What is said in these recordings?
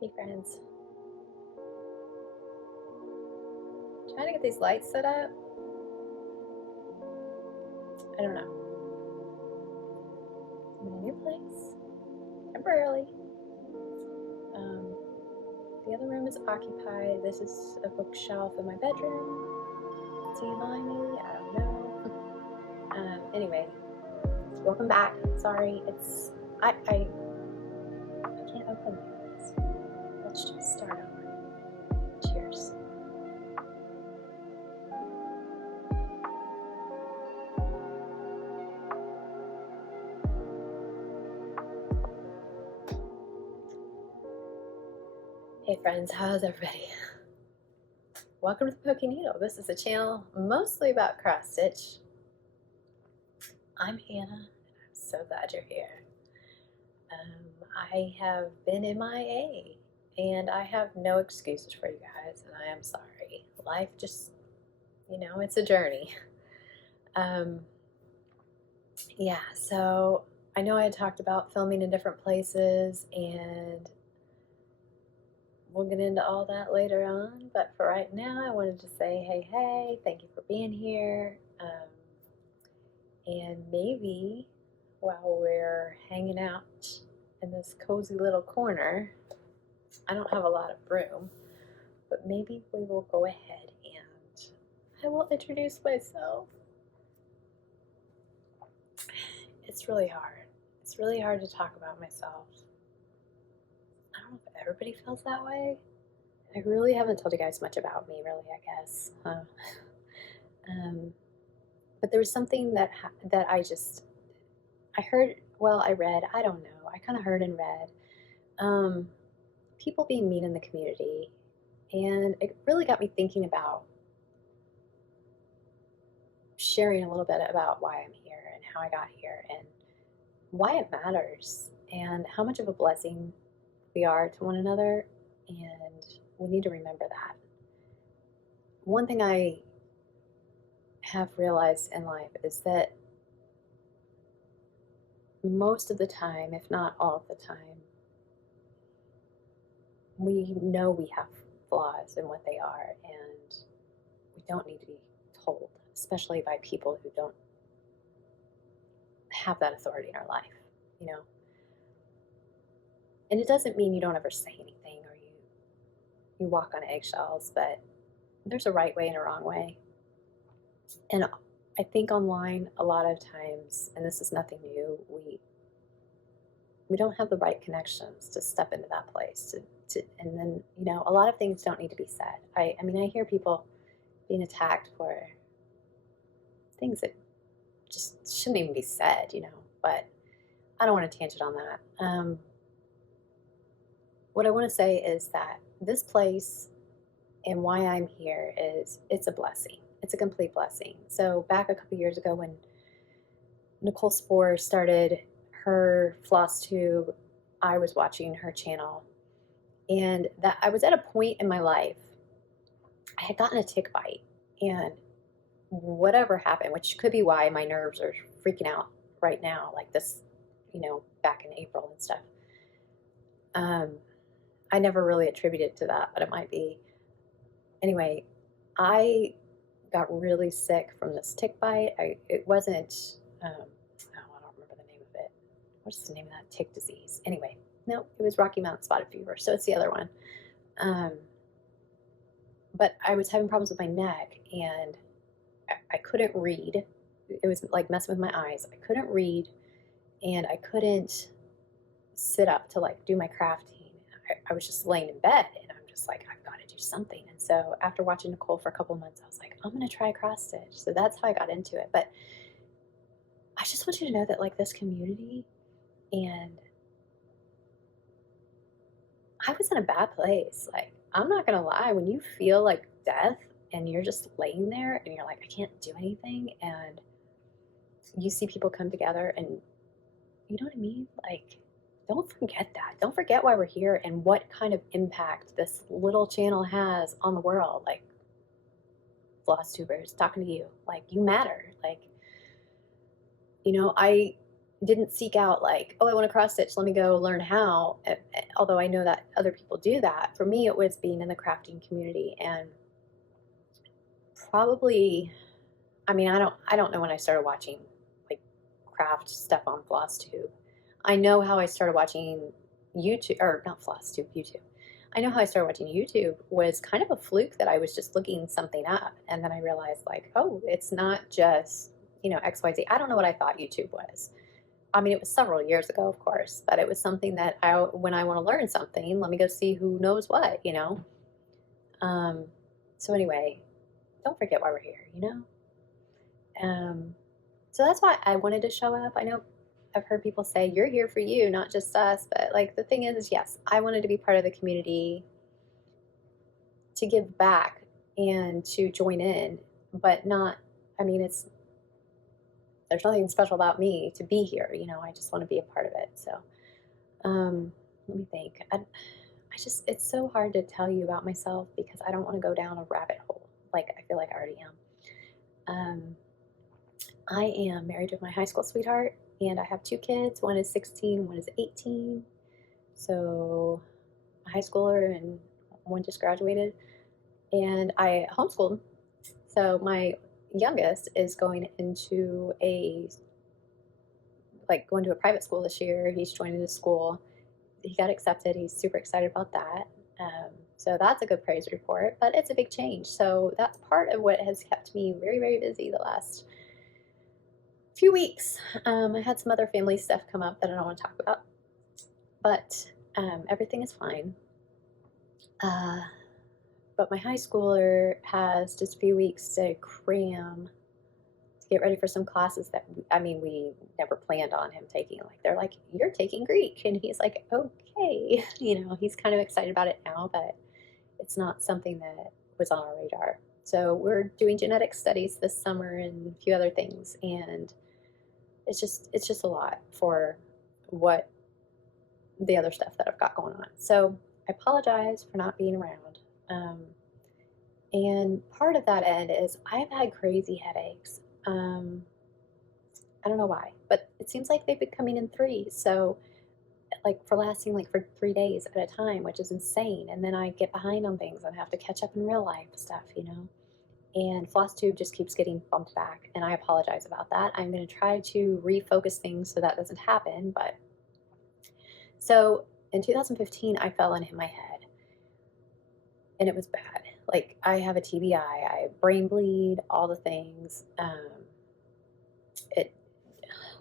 Hey friends. Trying to get these lights set up. I don't know. I'm in a new place. Temporarily. The other room is occupied. This is a bookshelf in my bedroom. Is he behind me? I don't know. Anyway, welcome back. Sorry, I can't open this. Let's just start over. Cheers. Hey friends, how's everybody? Welcome to the Pokey Needle. This is a channel mostly about cross stitch. I'm Hannah, and I'm so glad you're here. I have been MIA, and I have no excuses for you guys, and I am sorry. Life just, it's a journey. Yeah, so I know I had talked about filming in different places, and we'll get into all that later on, but for right now, I wanted to say, hey, thank you for being here. And maybe while we're hanging out in this cozy little corner, I don't have a lot of room, but maybe we will go ahead and I will introduce myself. It's really hard. It's really hard to talk about myself. I don't know if everybody feels that way. I really haven't told you guys much about me, really, I guess. But there was something that I heard, well, I read, I don't know, I kind of heard and read, people being mean in the community, and it really got me thinking about sharing a little bit about why I'm here and how I got here and why it matters and how much of a blessing we are to one another, and we need to remember that. One thing I have realized in life is that most of the time, if not all of the time, we know we have flaws in what they are, and we don't need to be told, especially by people who don't have that authority in our life, And it doesn't mean you don't ever say anything or you walk on eggshells, but there's a right way and a wrong way. And I think online a lot of times, and this is nothing new, we don't have the right connections to step into that place and then a lot of things don't need to be said. I mean, I hear people being attacked for things that just shouldn't even be said, but I don't want to tangent on that. What I want to say is that this place and why I'm here is it's a blessing. It's a complete blessing. So back a couple years ago when Nicole Spore started her Flosstube, I was watching her channel, and that I was at a point in my life, I had gotten a tick bite, and whatever happened, which could be why my nerves are freaking out right now, like this, back in April and stuff. I never really attributed to that, but it might be. Anyway, I got really sick from this tick bite. It wasn't, I don't remember the name of it. What's the name of that tick disease? Anyway, no, it was Rocky Mountain spotted fever, so it's the other one. But I was having problems with my neck, and I couldn't read. It was like messing with my eyes. I couldn't read, and I couldn't sit up to like do my crafting. I was just laying in bed, and I'm just like, I've got to do something. And so after watching Nicole for a couple months, I was like, I'm going to try cross stitch. So that's how I got into it. But I just want you to know that like this community, and I was in a bad place. Like, I'm not going to lie, when you feel like death and you're just laying there and you're like, I can't do anything, and you see people come together, and you know what I mean? Like, don't forget that. Don't forget why we're here and what kind of impact this little channel has on the world. Like, FLOSSTUBERS, talking to you. Like, you matter. Like, didn't seek out like, oh, I want to cross stitch, let me go learn how. Although I know that other people do that. For me, it was being in the crafting community, and probably, I mean, I don't know when I started watching like craft stuff on FlosStube. I know how I started watching YouTube, or not FlosStube, YouTube. I know how I started watching YouTube was kind of a fluke, that I was just looking something up, and then I realized like, oh, it's not just, you know, XYZ. I don't know what I thought YouTube was. I mean, it was several years ago, of course, but it was something that when I want to learn something, let me go see who knows what, you know? Um, so anyway, don't forget why we're here, you know? So that's why I wanted to show up. I know I've heard people say, you're here for you, not just us. But like, the thing is yes, I wanted to be part of the community, to give back and to join in, but not, I mean, there's nothing special about me to be here. You know, I just want to be a part of it. So, let me think. I just, it's so hard to tell you about myself because I don't want to go down a rabbit hole. Like, I feel like I already am. I am married to my high school sweetheart, and I have 2 kids. One is 16, one is 18. So, a high schooler, and one just graduated. And I homeschooled. So, my youngest is going into going to a private school this year. He's joining the school. He got accepted. He's super excited about that. So that's a good praise report, but it's a big change. So that's part of what has kept me very, very busy the last few weeks. I had some other family stuff come up that I don't want to talk about, but everything is fine. But my high schooler has just a few weeks to cram to get ready for some classes that, we never planned on him taking. Like, they're like, you're taking Greek. And he's like, okay. You know, he's kind of excited about it now, but it's not something that was on our radar. So we're doing genetic studies this summer and a few other things. And it's just a lot for what the other stuff that I've got going on. So I apologize for not being around. And part of that end is I've had crazy headaches. I don't know why, but it seems like they've been coming in threes. So like lasting like for 3 days at a time, which is insane. And then I get behind on things and have to catch up in real life stuff, you know? And FlosStube just keeps getting bumped back, and I apologize about that. I'm going to try to refocus things so that doesn't happen. But so in 2015, I fell and hit my head, and it was bad. Like, I have a TBI, I have brain bleed, all the things. It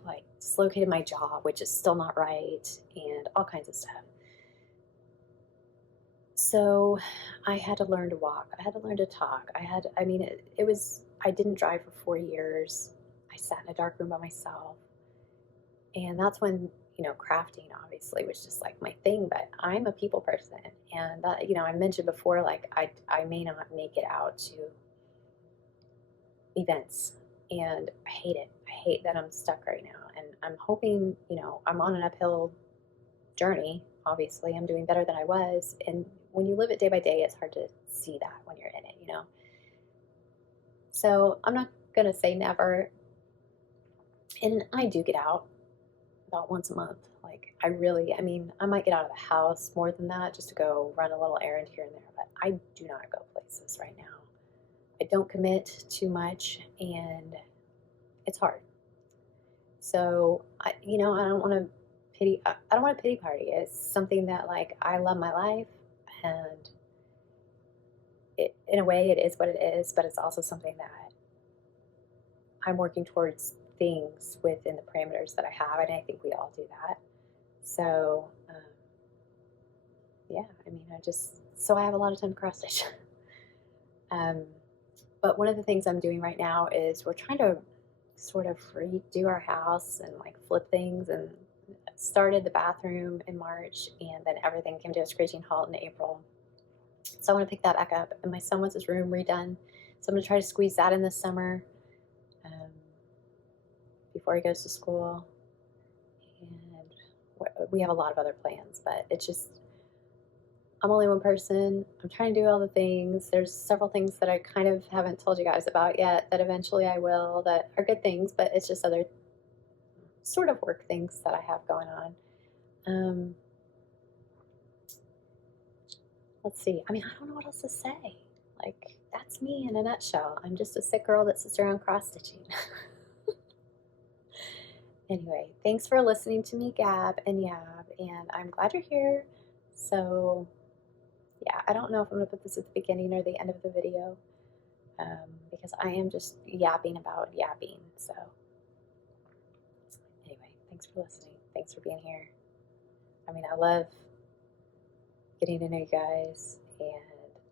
like dislocated my jaw, which is still not right, and all kinds of stuff. So I had to learn to walk. I had to learn to talk. I didn't drive for 4 years. I sat in a dark room by myself. And that's when, you know, crafting obviously was just like my thing, but I'm a people person. And that, you know, I mentioned before, like, I may not make it out to events, and I hate it. I hate that I'm stuck right now. And I'm hoping, you know, I'm on an uphill journey. Obviously, I'm doing better than I was. And when you live it day by day, it's hard to see that when you're in it, you know? So I'm not going to say never. And I do get out about once a month. Like, I might get out of the house more than that just to go run a little errand here and there, but I do not go places right now. I don't commit too much, and it's hard. So, I don't want to I don't want a pity party. It's something that, like, I love my life, and in a way it is what it is, but it's also something that I'm working towards things within the parameters that I have, and I think we all do that. So, yeah, I have a lot of time to cross stitch. But one of the things I'm doing right now is we're trying to sort of redo our house and like flip things, and started the bathroom in March, and then everything came to a screeching halt in April. So I want to pick that back up. And my son wants his room redone, so I'm going to try to squeeze that in this summer before he goes to school. And we have a lot of other plans, but it's just, I'm only one person. I'm trying to do all the things. There's several things that I kind of haven't told you guys about yet that eventually I will, that are good things, but it's just other sort of work things that I have going on. Let's see. I mean, I don't know what else to say. Like, that's me in a nutshell. I'm just a sick girl that sits around cross-stitching. Anyway, thanks for listening to me gab and yab, and I'm glad you're here. So, yeah, I don't know if I'm going to put this at the beginning or the end of the video, because I am just yapping about yapping. So, anyway, thanks for listening. Thanks for being here. I mean, I love getting to know you guys, and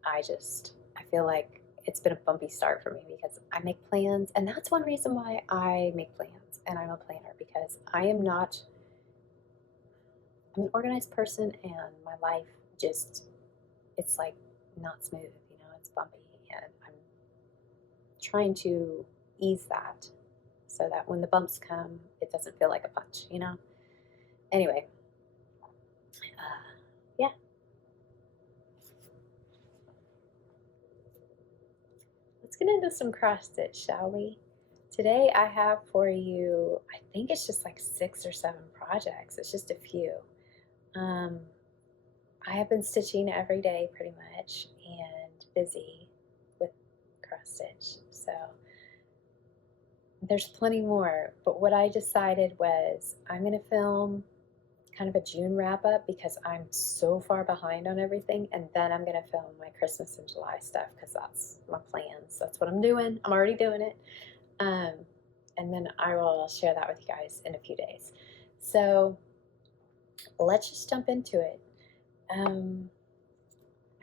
I feel like it's been a bumpy start for me because I make plans, and that's one reason why I make plans and I'm a planner, because I'm an organized person, and my life just, it's like not smooth, you know, it's bumpy, and I'm trying to ease that so that when the bumps come, it doesn't feel like a punch, you know? Anyway, yeah. Let's get into some cross stitch, shall we? Today I have for you, I think it's just like 6 or 7 projects. It's just a few. I have been stitching every day pretty much and busy with cross stitch. So there's plenty more, but what I decided was I'm going to film kind of a June wrap up because I'm so far behind on everything, and then I'm going to film my Christmas and July stuff because that's my plans. That's what I'm doing. I'm already doing it. And then I will share that with you guys in a few days. So let's just jump into it. I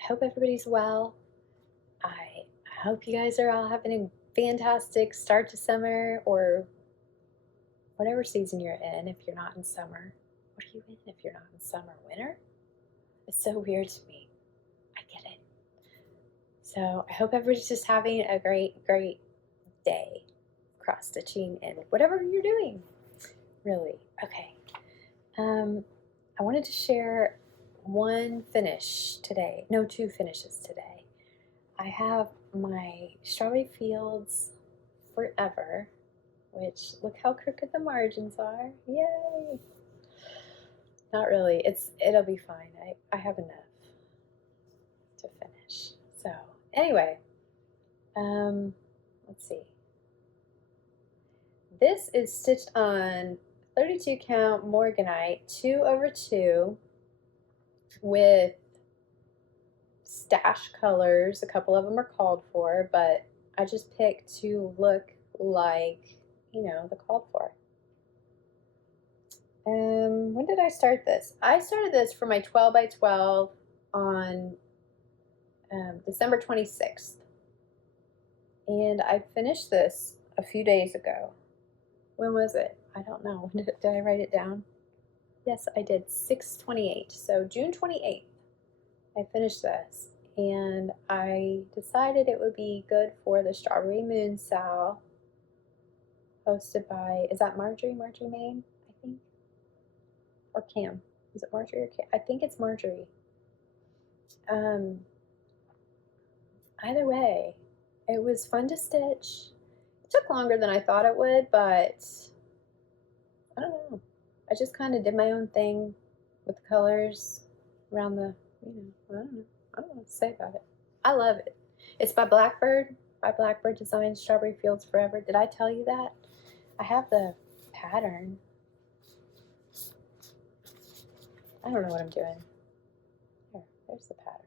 hope everybody's well. I hope you guys are all having a fantastic start to summer, or whatever season you're in. If you're not in summer, what are you in if you're not in summer? Winter? It's so weird to me. I get it. So I hope everybody's just having a great day cross stitching and whatever you're doing, really. Okay. I wanted to share one finish today. No, 2 finishes today. I have my Strawberry Fields Forever, which, look how crooked the margins are. Yay! Not really. It'll be fine. I have enough to finish. So anyway, let's see. This is stitched on 32 count Morganite 2/2 with stash colors. A couple of them are called for, but I just picked to look like, you know, the called for. When did I start this? I started this for my 12 by 12 on December 26th. And I finished this a few days ago. When was it? I don't know. Did I write it down? Yes, I did. 6/28. So June 28th, I finished this. And I decided it would be good for the Strawberry Moon Sal, hosted by, is that Marjorie? Marjorie Main, I think? Or Cam? Is it Marjorie or Cam? I think it's Marjorie. Either way, it was fun to stitch. It took longer than I thought it would, but I don't know. I just kind of did my own thing with the colors around the, you know, I don't know what to say about it. I love it. It's by Blackbird Designs, Strawberry Fields Forever. Did I tell you that? I have the pattern. I don't know what I'm doing. Here, there's the pattern.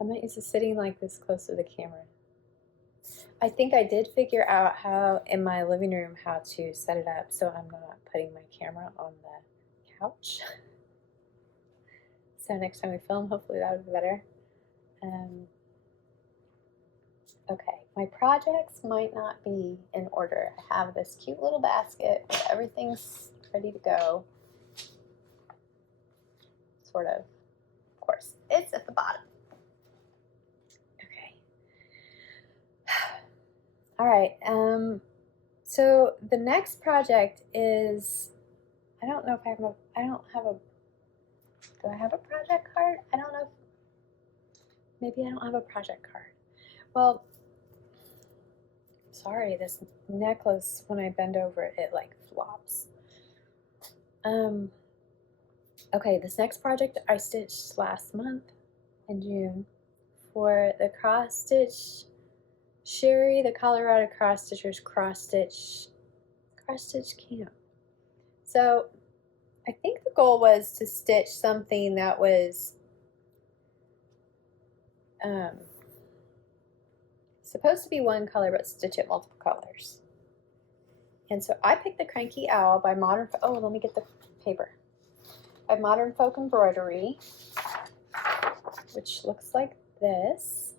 I'm not used to sitting like this close to the camera. I think I did figure out how, in my living room, how to set it up so I'm not putting my camera on the couch. So next time we film, hopefully that would be better. Okay, my projects might not be in order. I have this cute little basket where everything's ready to go. Sort of. Of course, it's at the bottom. Okay. All right. So the next project is, I don't know if I have do I have a project card? I don't know. Maybe I don't have a project card. Well, sorry, this necklace, when I bend over it, like flops. Okay, this next project I stitched last month in June for the cross stitch Sherry, the Colorado Cross Stitchers cross stitch camp. So I think the goal was to stitch something that was supposed to be one color but stitch it multiple colors. And so I picked the Cranky Owl by Modern, oh, let me get the paper. By Modern Folk Embroidery, which looks like this.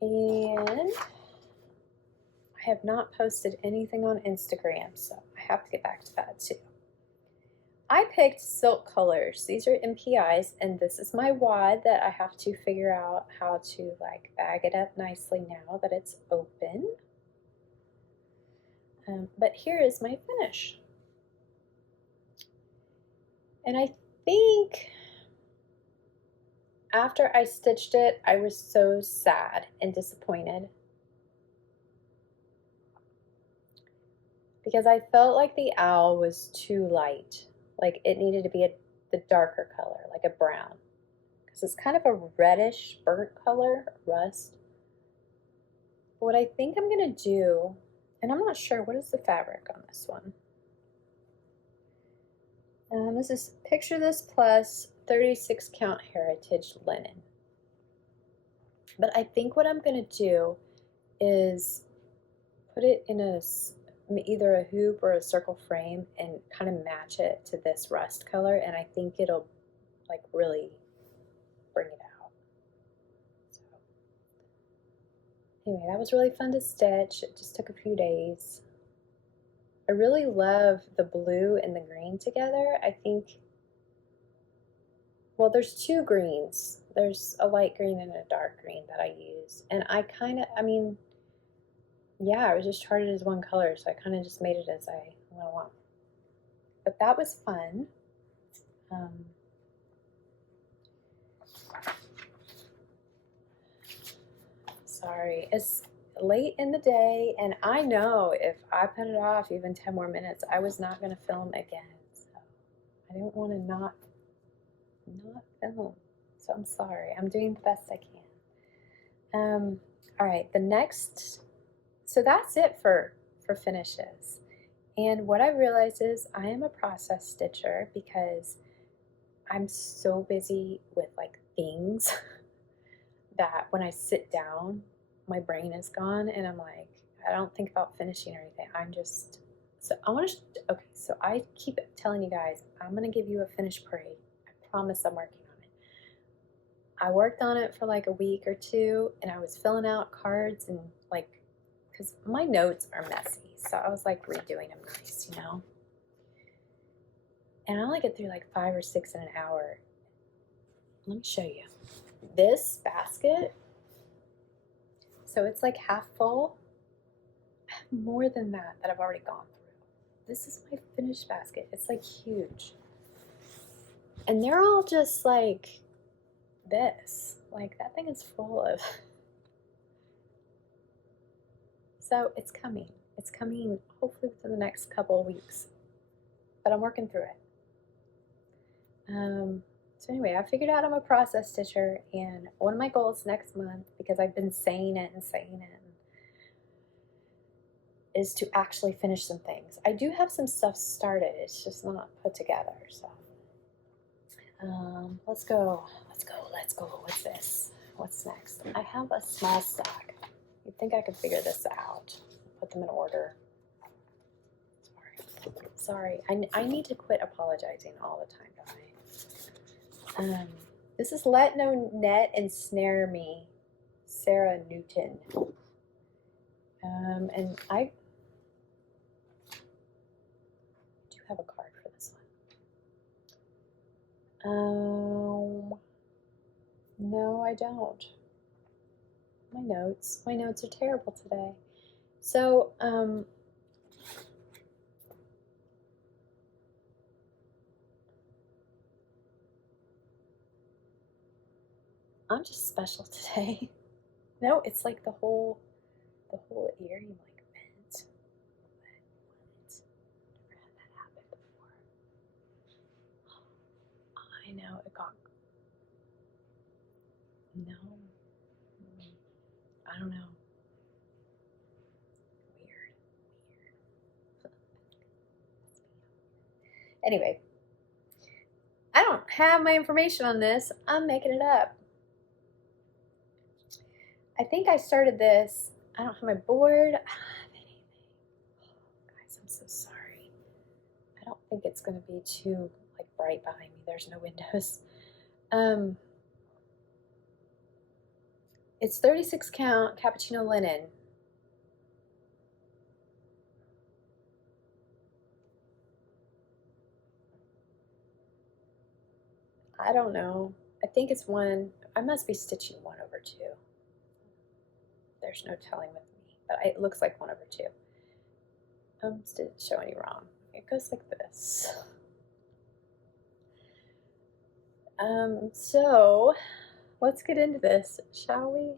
And I have not posted anything on Instagram, so I have to get back to that too. I picked silk colors. These are MPIs, and this is my wad that I have to figure out how to like bag it up nicely now that it's open. But here is my finish. And I think after I stitched it, I was so sad and disappointed because I felt like the owl was too light. Like it needed to be the darker color, like a brown. Because it's kind of a reddish burnt color, rust. But what I think I'm going to do, and I'm not sure, what is the fabric on this one? This is Picture This Plus 36 count heritage linen. But I think what I'm going to do is put it in either a hoop or a circle frame and kind of match it to this rust color, and I think it'll like really bring it out. So anyway, that was really fun to stitch. It just took a few days. I really love the blue and the green together. I think, well, there's two greens. There's a light green and a dark green that I use, and I mean, yeah, I was just charted as one color, so I kind of just made it as I want. But that was fun. Sorry, it's late in the day, and I know if I put it off even 10 more minutes, I was not going to film again. So I didn't want to not film. So I'm sorry. I'm doing the best I can. All right, the next. So that's it for finishes. And what I realized is I am a process stitcher because I'm so busy with like things that when I sit down, my brain is gone and I'm like, I don't think about finishing or anything. I'm just, so I want to, okay, so I keep telling you guys, I'm going to give you a finished parade. I promise I'm working on it. I worked on it for like a week or two and I was filling out cards and like, because my notes are messy. So I was like redoing them nice, you know? And I only get through like 5 or 6 in an hour. Let me show you. This basket, so it's like half full. I have more than that I've already gone through. This is my finished basket. It's like huge. And they're all just like this. Like that thing is full of. So it's coming. It's coming hopefully within the next couple of weeks. But I'm working through it. So anyway, I figured out I'm a process stitcher, and one of my goals next month, because I've been saying it, is to actually finish some things. I do have some stuff started, it's just not put together, so. Let's go. What's this? What's next? I have a small stack. You'd think I could figure this out. Put them in order. Sorry. I need to quit apologizing all the time, don't I? This is Let No Net Ensnare Me, Sarah Newton. And I do have a card for this one. No, I don't. My notes are terrible today. So, I'm just special today. No, it's like the whole earring like bent. I know it got, no, I don't know. Weird. Anyway, I don't have my information on this. I'm making it up. I think I started this. I don't have my board. I don't have anything. Guys, I'm so sorry. I don't think it's going to be too like bright behind me. There's no windows. It's 36 count cappuccino linen. I don't know. I think it's one. I must be stitching 1/2. There's no telling with me, but it looks like 1/2. Didn't show any wrong. It goes like this. So let's get into this, shall we?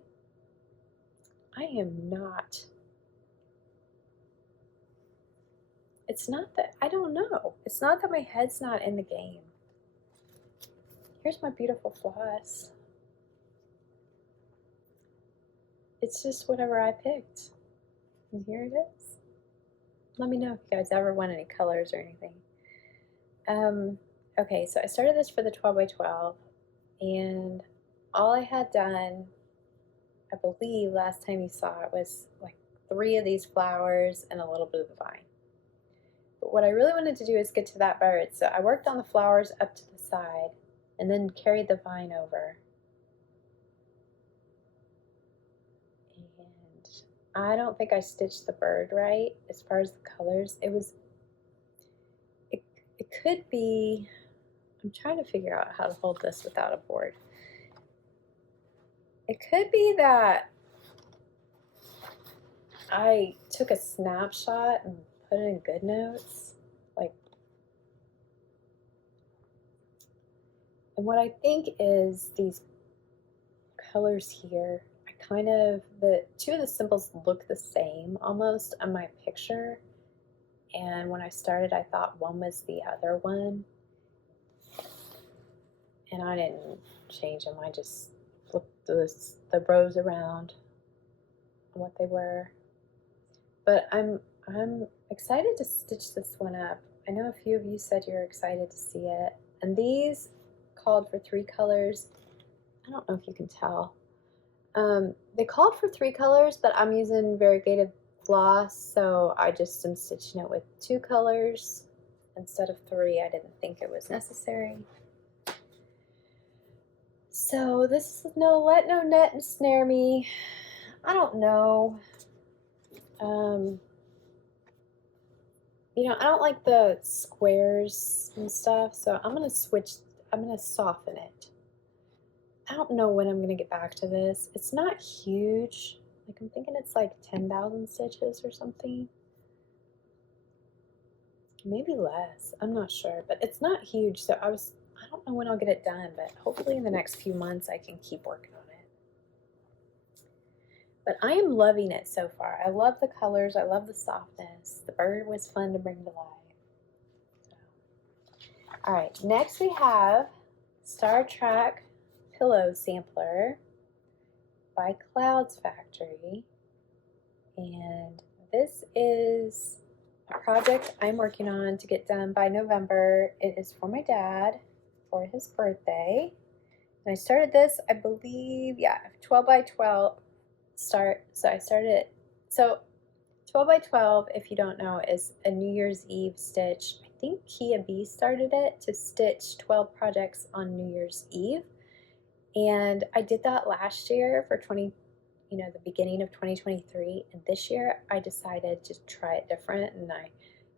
I am not. It's not that, I don't know. It's not that my head's not in the game. Here's my beautiful floss. It's just whatever I picked. And here it is. Let me know if you guys ever want any colors or anything. Okay, so I started this for the 12 by 12, and all I had done, I believe last time you saw it, was like 3 of these flowers and a little bit of the vine. But what I really wanted to do is get to that bird, so I worked on the flowers up to the side and then carried the vine over. And I don't think I stitched the bird right as far as the colors. It could be, I'm trying to figure out how to hold this without a board. It could be that I took a snapshot and put it in GoodNotes, like, and what I think is these colors here, I kind of, the 2 of the symbols look the same almost on my picture, and when I started I thought one was the other one, and I didn't change them. I just flipped the rows around on what they were. But I'm excited to stitch this one up. I know a few of you said you're excited to see it, and these called for 3 colors. I don't know if you can tell. They called for 3 colors, but I'm using variegated floss, so I just am stitching it with 2 colors instead of 3. I didn't think it was necessary. So this is no let no net ensnare me. I don't know. You know, I don't like the squares and stuff, so I'm gonna soften it. I don't know when I'm gonna get back to this. It's not huge. Like, I'm thinking it's like 10,000 stitches or something. Maybe less, I'm not sure, but it's not huge, so I don't know when I'll get it done, but hopefully in the next few months I can keep working on it. But I am loving it so far. I love the colors, I love the softness. The bird was fun to bring to life. So. All right, next we have Star Trek Pillow Sampler by Clouds Factory. And this is a project I'm working on to get done by November. It is for my dad for his birthday. And I started this, I believe, yeah, 12 by 12 start. So I started it. So 12 by 12, if you don't know, is a New Year's Eve stitch. I think Kia B started it to stitch 12 projects on New Year's Eve. And I did that last year for the beginning of 2023. And this year I decided to try it different. And I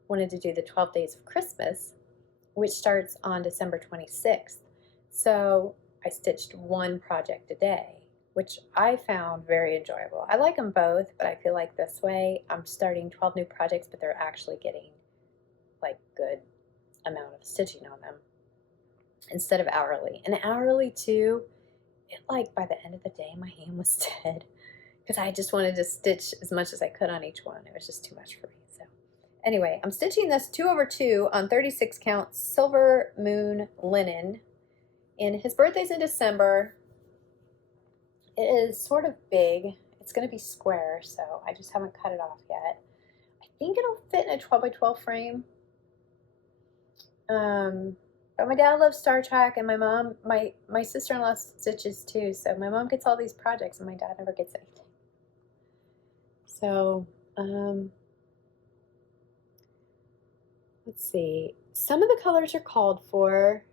wanted to do the 12 Days of Christmas, which starts on December 26th. So I stitched 1 project a day, which I found very enjoyable. I like them both, but I feel like this way I'm starting 12 new projects, but they're actually getting like good amount of stitching on them instead of hourly. And hourly too, it like by the end of the day my hand was dead because I just wanted to stitch as much as I could on each one. It was just too much for me. So anyway, I'm stitching this 2/2 on 36 count Silver Moon linen. And his birthday's in December. It is sort of big. It's going to be square, so I just haven't cut it off yet. I think it'll fit in a 12 by 12 frame. But my dad loves Star Trek, and my mom, my sister-in-law stitches too, so my mom gets all these projects and my dad never gets anything. So, let's see. Some of the colors are called for.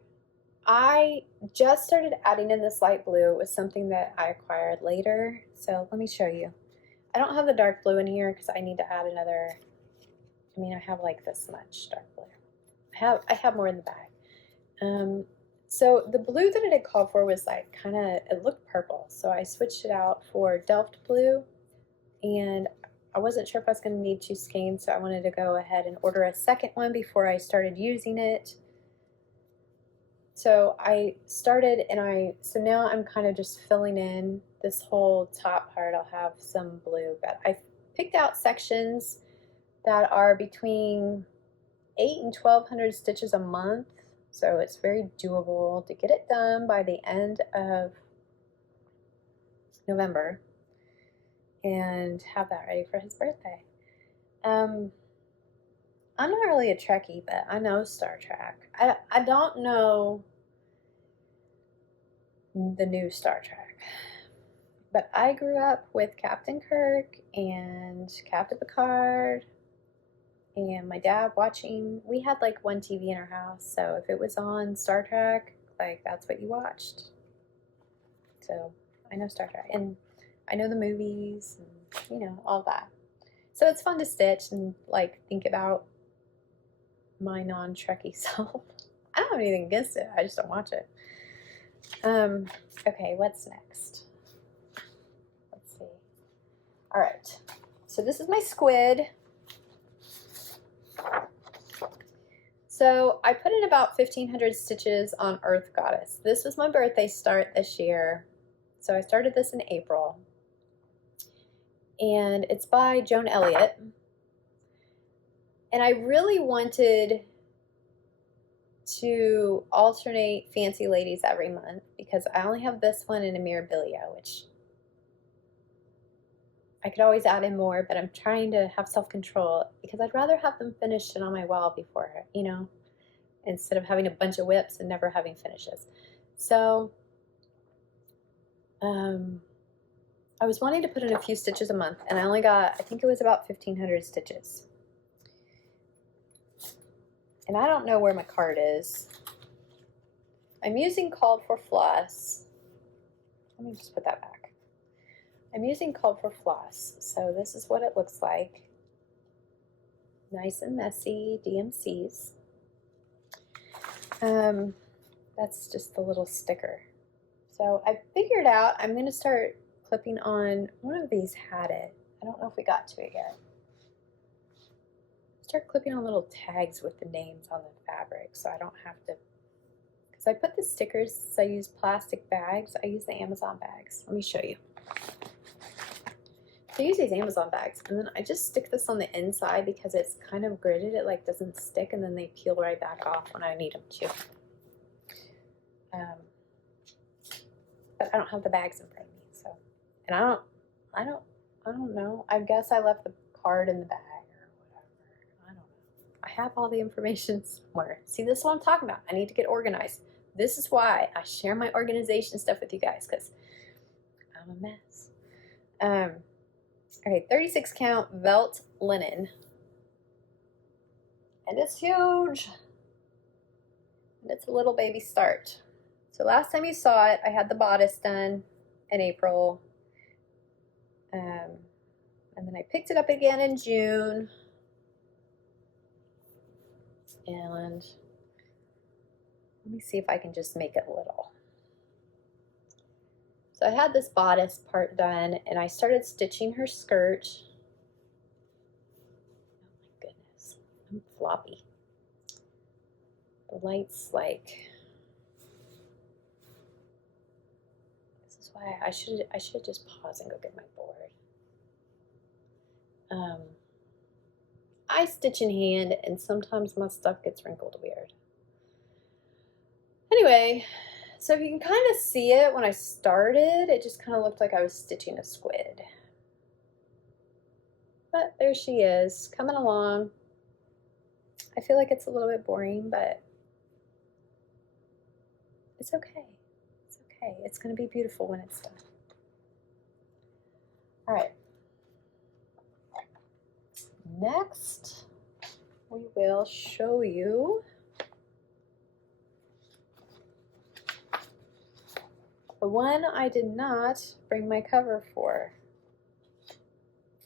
I just started adding in this light blue. It was something that I acquired later, so let me show you. I don't have the dark blue in here because I need to add another. I mean, I have like this much dark blue. I have more in the bag. So the blue that it had called for was like kind of, it looked purple, so I switched it out for Delft blue, and I wasn't sure if I was going to need 2 skeins, so I wanted to go ahead and order a second one before I started using it. So I started, and so now I'm kind of just filling in this whole top part. I'll have some blue, but I picked out sections that are between 800 and 1200 stitches a month. So it's very doable to get it done by the end of November and have that ready for his birthday. I'm not really a Trekkie, but I know Star Trek. I don't know the new Star Trek, but I grew up with Captain Kirk and Captain Picard, and my dad watching. We had like one TV in our house, so if it was on Star Trek, like that's what you watched. So I know Star Trek, and I know the movies, and you know, all that. So it's fun to stitch and like think about my non-Trekkie self. I don't have anything against it, I just don't watch it. Okay, what's next? Let's see. All right, so this is my squid. So I put in about 1500 stitches on Earth Goddess. This was my birthday start this year. So I started this in April. And it's by Joan Elliott. And I really wanted to alternate Fancy Ladies every month because I only have this one in a Mirabilia, which I could always add in more, but I'm trying to have self-control because I'd rather have them finished and on my wall before, you know, instead of having a bunch of whips and never having finishes. So I was wanting to put in a few stitches a month, and I only got, I think it was about 1500 stitches. And I don't know where my card is. I'm using Called for Floss. Let me just put that back. I'm using Called for Floss, so this is what it looks like. Nice and messy DMCs. That's just the little sticker. So I figured out I'm going to start clipping on, one of these had it. I don't know if we got to it yet. Start clipping on little tags with the names on the fabric so I don't have to, because I put the stickers, so I use plastic bags. I use the Amazon bags. Let me show you. So I use these Amazon bags, and then I just stick this on the inside because it's kind of gridded. It like doesn't stick, and then they peel right back off when I need them to. But I don't have the bags in front of me, so, and I don't know. I guess I left the card in the bag or whatever. I don't know. I have all the information somewhere. See, this is what I'm talking about. I need to get organized. This is why I share my organization stuff with you guys, because I'm a mess. Okay, 36 count Velt linen. And it's huge. And it's a little baby start. So last time you saw it, I had the bodice done in April. And then I picked it up again in June. And let me see if I can just make it little. So I had this bodice part done, and I started stitching her skirt. Oh my goodness, I'm floppy. The light's like, this is why I should just pause and go get my board. I stitch in hand, and sometimes my stuff gets wrinkled weird. Anyway, So if you can kind of see it, when I started, it just kind of looked like I was stitching a squid. But there she is, coming along. I feel like it's a little bit boring, but it's okay. It's okay. It's going to be beautiful when it's done. All right. Next, we will show you the one I did not bring my cover for.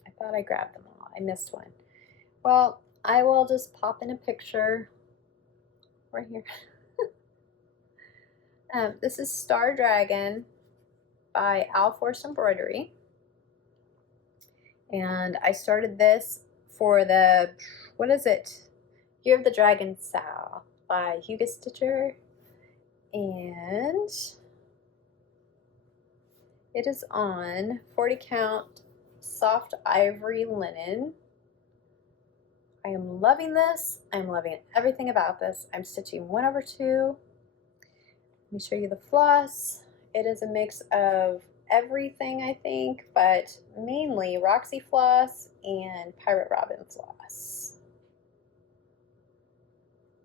I thought I grabbed them all. I missed one. Well, I will just pop in a picture right here. This is Star Dragon by Force Embroidery. And I started this for the, what is it? Year of the Dragon Sow by Hugo Stitcher. And it is on 40 count soft ivory linen. I am loving this. I'm loving everything about this. I'm stitching 1/2. Let me show you the floss. It is a mix of everything, I think, but mainly Roxy floss and Pirate Robin floss.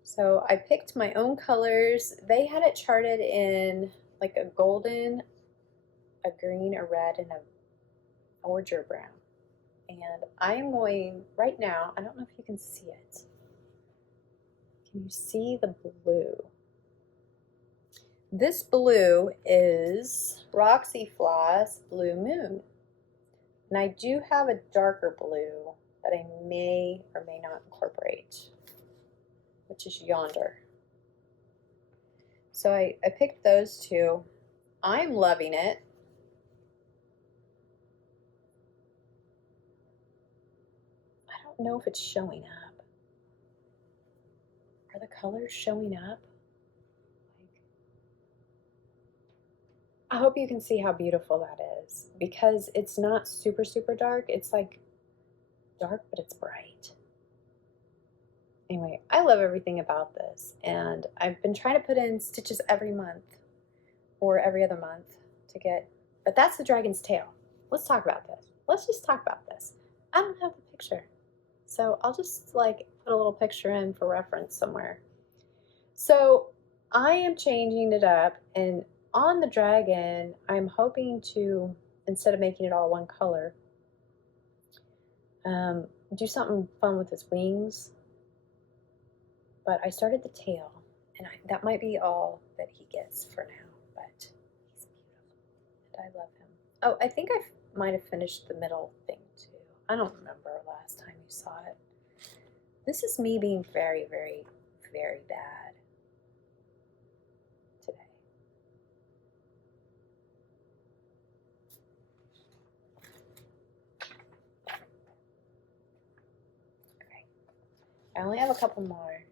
So I picked my own colors. They had it charted in like a golden, a green, a red, and a orger brown. And I'm going right now, I don't know if you can see it. Can you see the blue? This blue is Roxy Floss Blue Moon. And I do have a darker blue that I may or may not incorporate, which is yonder. So I picked those two. I'm loving it. I don't know if it's showing up. Are the colors showing up? I hope you can see how beautiful that is, because it's not super, super dark. It's like dark, but it's bright. Anyway, I love everything about this, and I've been trying to put in stitches every month or every other month to get, but that's the dragon's tail. Let's talk about this. Let's just talk about this. I don't have the picture, so I'll just like put a little picture in for reference somewhere. So I am changing it up, and on the dragon, I'm hoping to, instead of making it all one color, do something fun with his wings. But I started the tail, and that might be all that he gets for now, but he's beautiful, and I love him. Oh, I think I might have finished the middle thing too. I don't remember last time you saw it. This is me being very, very, very bad today. Okay, I only have a couple more.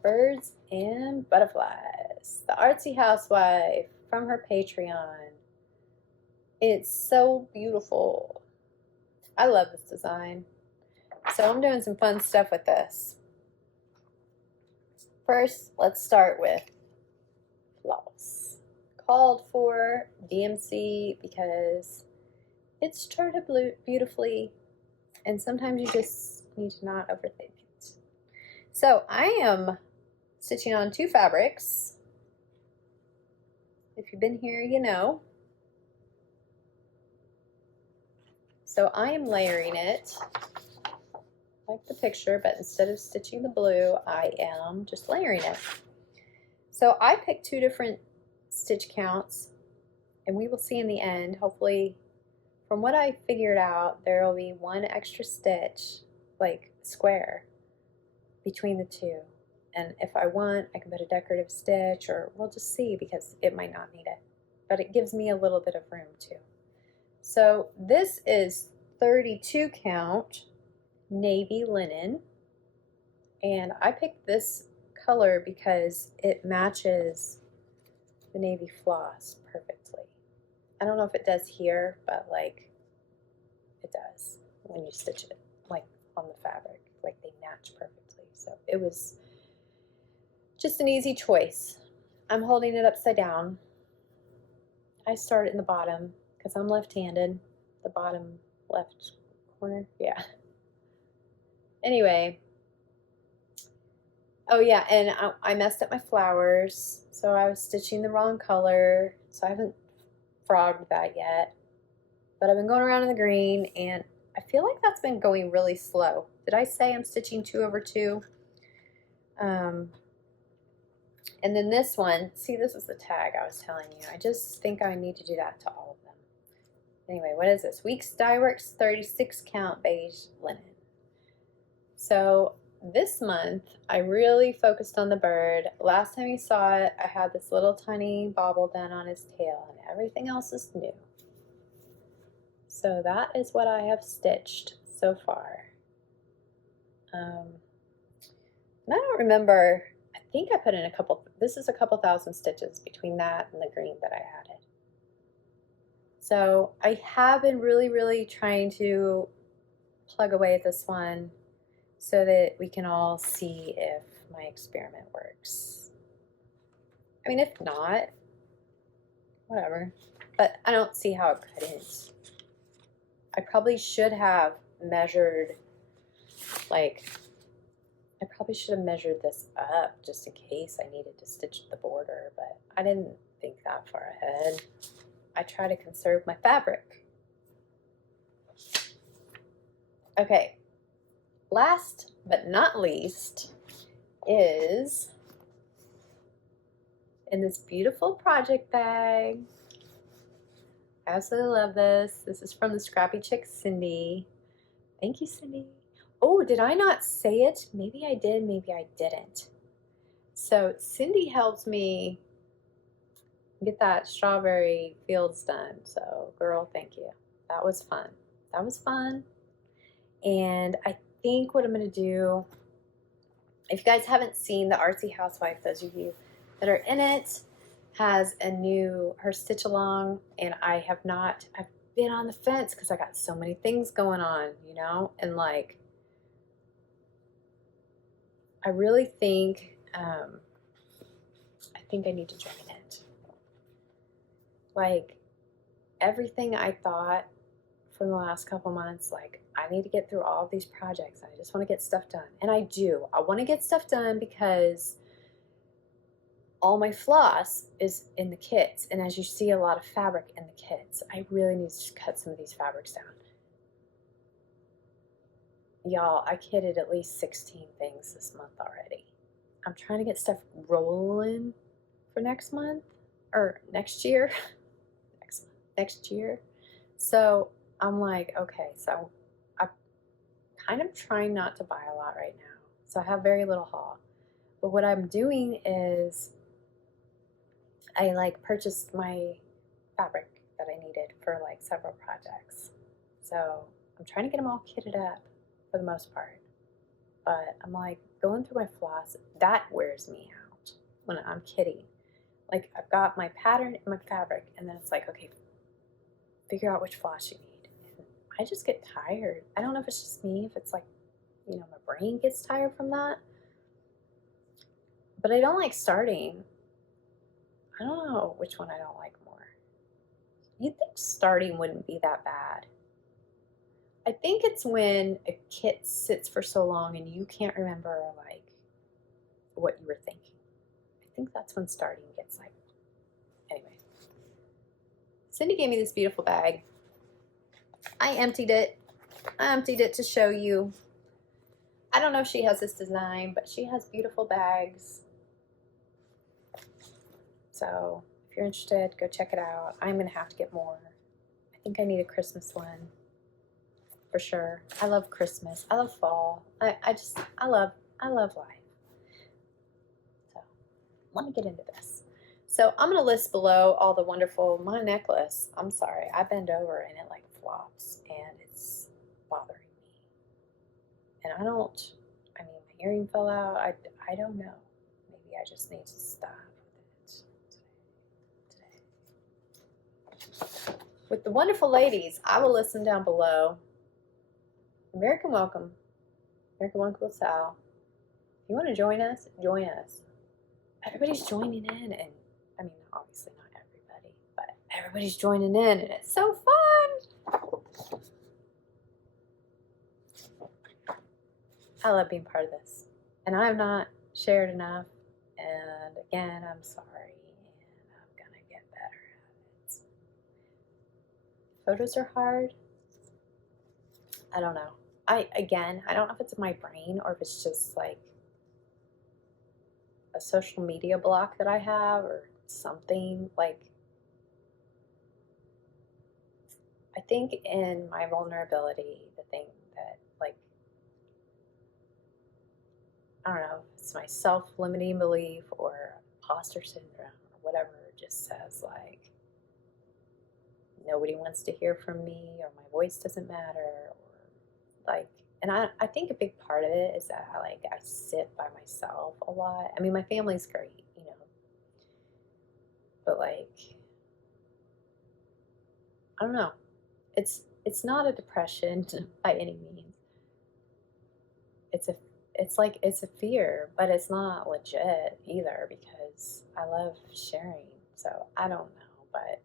Birds and Butterflies, the Artsy Housewife from her Patreon. It's so beautiful. I love this design. So I'm doing some fun stuff with this. First, let's start with floss. Called for DMC because it's charted beautifully, and sometimes you just need to not overthink it. So I am stitching on 2 fabrics. If you've been here, you know. So I am layering it like the picture, but instead of stitching the blue, I am just layering it. So I picked 2 different stitch counts, and we will see in the end. Hopefully, from what I figured out, there will be 1 extra stitch, like square, between the 2. And if I want, I can put a decorative stitch, or we'll just see, because it might not need it. But it gives me a little bit of room too. So this is 32 count navy linen, and I picked this color because it matches the navy floss perfectly. I don't know if it does here, but like it does when you stitch it like on the fabric, like they match perfectly. So it was just an easy choice. I'm holding it upside down. I start in the bottom because I'm left-handed. The bottom left corner, yeah. Anyway, oh yeah, and I messed up my flowers, so I was stitching the wrong color, so I haven't frogged that yet. But I've been going around in the green, and I feel like that's been going really slow. Did I say I'm stitching 2 over 2? And then this one, see, this is the tag I was telling you. I just think I need to do that to all of them. Anyway, what is this? Weeks Dye Works 36 count beige linen. So this month, I really focused on the bird. Last time you saw it, I had this little tiny bobble done on his tail, and everything else is new. So that is what I have stitched so far. And I don't remember, I think I put in this is a couple thousand stitches between that and the green that I added. So I have been really trying to plug away at this one so that we can all see if my experiment works. I mean, if not, whatever. But I don't see how it couldn't. I probably should have measured, like, I probably should have measured this up just in case I needed to stitch the border, but I didn't think that far ahead. I try to conserve my fabric. Okay, last but not least is in this beautiful project bag. I absolutely love this. This is from the Scrappy Chick, Cyndi. Thank you, Cyndi. Oh, did I not say it? Maybe I did, maybe I didn't. So Cyndi helped me get that strawberry fields done. So girl, thank you. That was fun. That was fun. And I think what I'm going to do, if you guys haven't seen the Artsy Housewife, those of you that are in it, has her stitch along, and I've been on the fence because I got so many things going on, you know, and like, I really think, I think I need to join it. Like, everything I thought from the last couple months, like, I need to get through all of these projects. I just want to get stuff done. And I do. I want to get stuff done because all my floss is in the kits. And as you see, a lot of fabric in the kits. I really need to cut some of these fabrics down. Y'all, I kitted at least 16 things this month already. I'm trying to get stuff rolling for next month, or next year. next year. So I'm like, okay, so I'm kind of trying not to buy a lot right now. So I have very little haul. But what I'm doing is I like purchased my fabric that I needed for like several projects. So I'm trying to get them all kitted up for the most part. But I'm like going through my floss, that wears me out when I'm kitting. Like I've got my pattern and my fabric, and then it's like, okay, figure out which floss you need. And I just get tired. I don't know if it's just me, if it's like, you know, my brain gets tired from that. But I don't like starting. I don't know which one I don't like more. You'd think starting wouldn't be that bad. I think it's when a kit sits for so long and you can't remember like what you were thinking. I think that's when starting gets like, anyway. Cyndi gave me this beautiful bag. I emptied it. I emptied it to show you. I don't know if she has this design, but she has beautiful bags. So if you're interested, go check it out. I'm going to have to get more. I think I need a Christmas one for sure. I love Christmas. I love fall. I love life. So let me get into this. So I'm going to list below all the wonderful, my necklace, I'm sorry, I bend over and it like flops and it's bothering me. And I mean, my earring fell out. I don't know. Maybe I just need to stop with it today. With the wonderful ladies, I will list them down below. American Welcome, American Welcome Sal. If you want to join us, join us. everybody's joining in, and I mean, obviously not everybody, but everybody's joining in, and it's so fun. I love being part of this, and I'm not shared enough, and again, I'm sorry, and I'm gonna get better at it. Photos are hard. I don't know. I don't know if it's in my brain or if it's just like a social media block that I have or something. Like, I think in my vulnerability, the thing that, like, I don't know, it's my self-limiting belief or imposter syndrome or whatever, just says like, nobody wants to hear from me, or my voice doesn't matter, or like, and I think a big part of it is that I sit by myself a lot. I mean, my family's great, you know, but like, I don't know. It's not a depression by any means. It's a fear, but it's not legit either, because I love sharing. So I don't know, but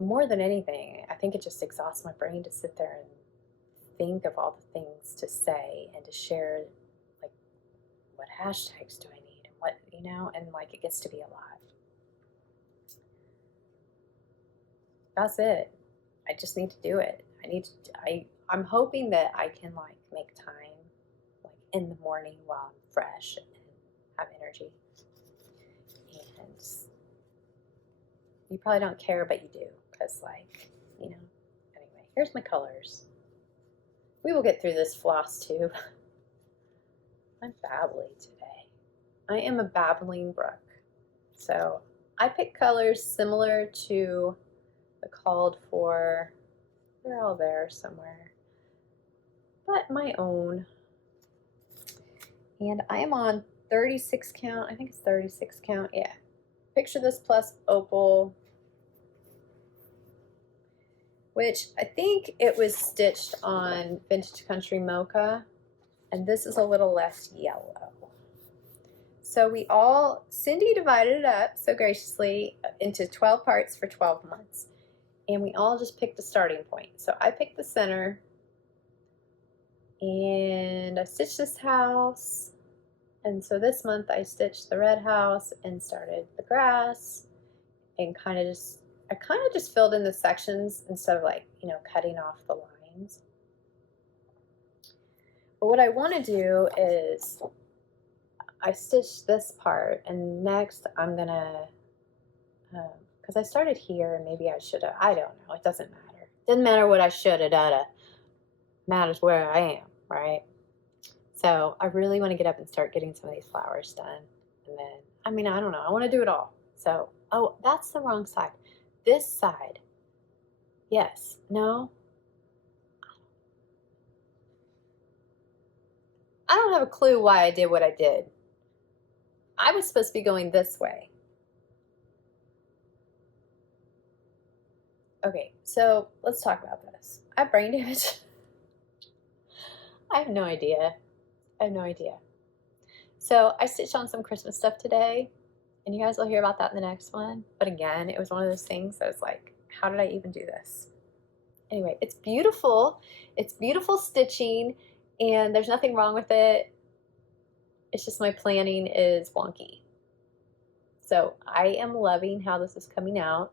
more than anything, I think it just exhausts my brain to sit there and think of all the things to say and to share, like, what hashtags do I need and what, you know, and like it gets to be a lot. That's it. I just need to do it. I'm hoping that I can like make time like in the morning while I'm fresh and have energy. And you probably don't care, but you do, because like, you know, anyway, here's my colors. We will get through this floss tube. I'm babbly today. I am a babbling brook. So I pick colors similar to the called for. They're all there somewhere, but my own. And I am on 36 count. I think it's 36 count. Yeah. Picture This Plus Opal, which I think it was stitched on Vintage Country Mocha, and this is a little less yellow. So Cyndi divided it up so graciously into 12 parts for 12 months, and we all just picked a starting point. So I picked the center, and I stitched this house, and so this month I stitched the red house and started the grass, and I kind of just filled in the sections instead of, like, you know, cutting off the lines. But what I want to do is I stitched this part, and next I'm gonna, because I started here and maybe I should have, I don't know, it doesn't matter. Doesn't matter what I should have done, matters where I am, right? So I really want to get up and start getting some of these flowers done. And then, I mean, I don't know, I want to do it all. So, oh, that's the wrong side. This side, yes, no. I don't have a clue why I did what I did. I was supposed to be going this way. Okay, so let's talk about this. I have brain damage. I have no idea. I have no idea. So I stitched on some Christmas stuff today, and you guys will hear about that in the next one. But again, it was one of those things that was like, how did I even do this? Anyway, it's beautiful. It's beautiful stitching, and there's nothing wrong with it. It's just my planning is wonky. So I am loving how this is coming out.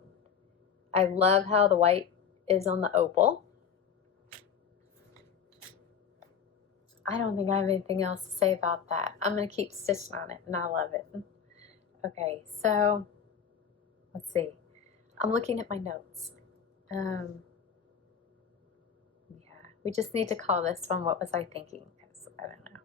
I love how the white is on the opal. I don't think I have anything else to say about that. I'm going to keep stitching on it, and I love it. Okay, so let's see. I'm looking at my notes. Yeah, we just need to call this one What Was I Thinking? Because I don't know.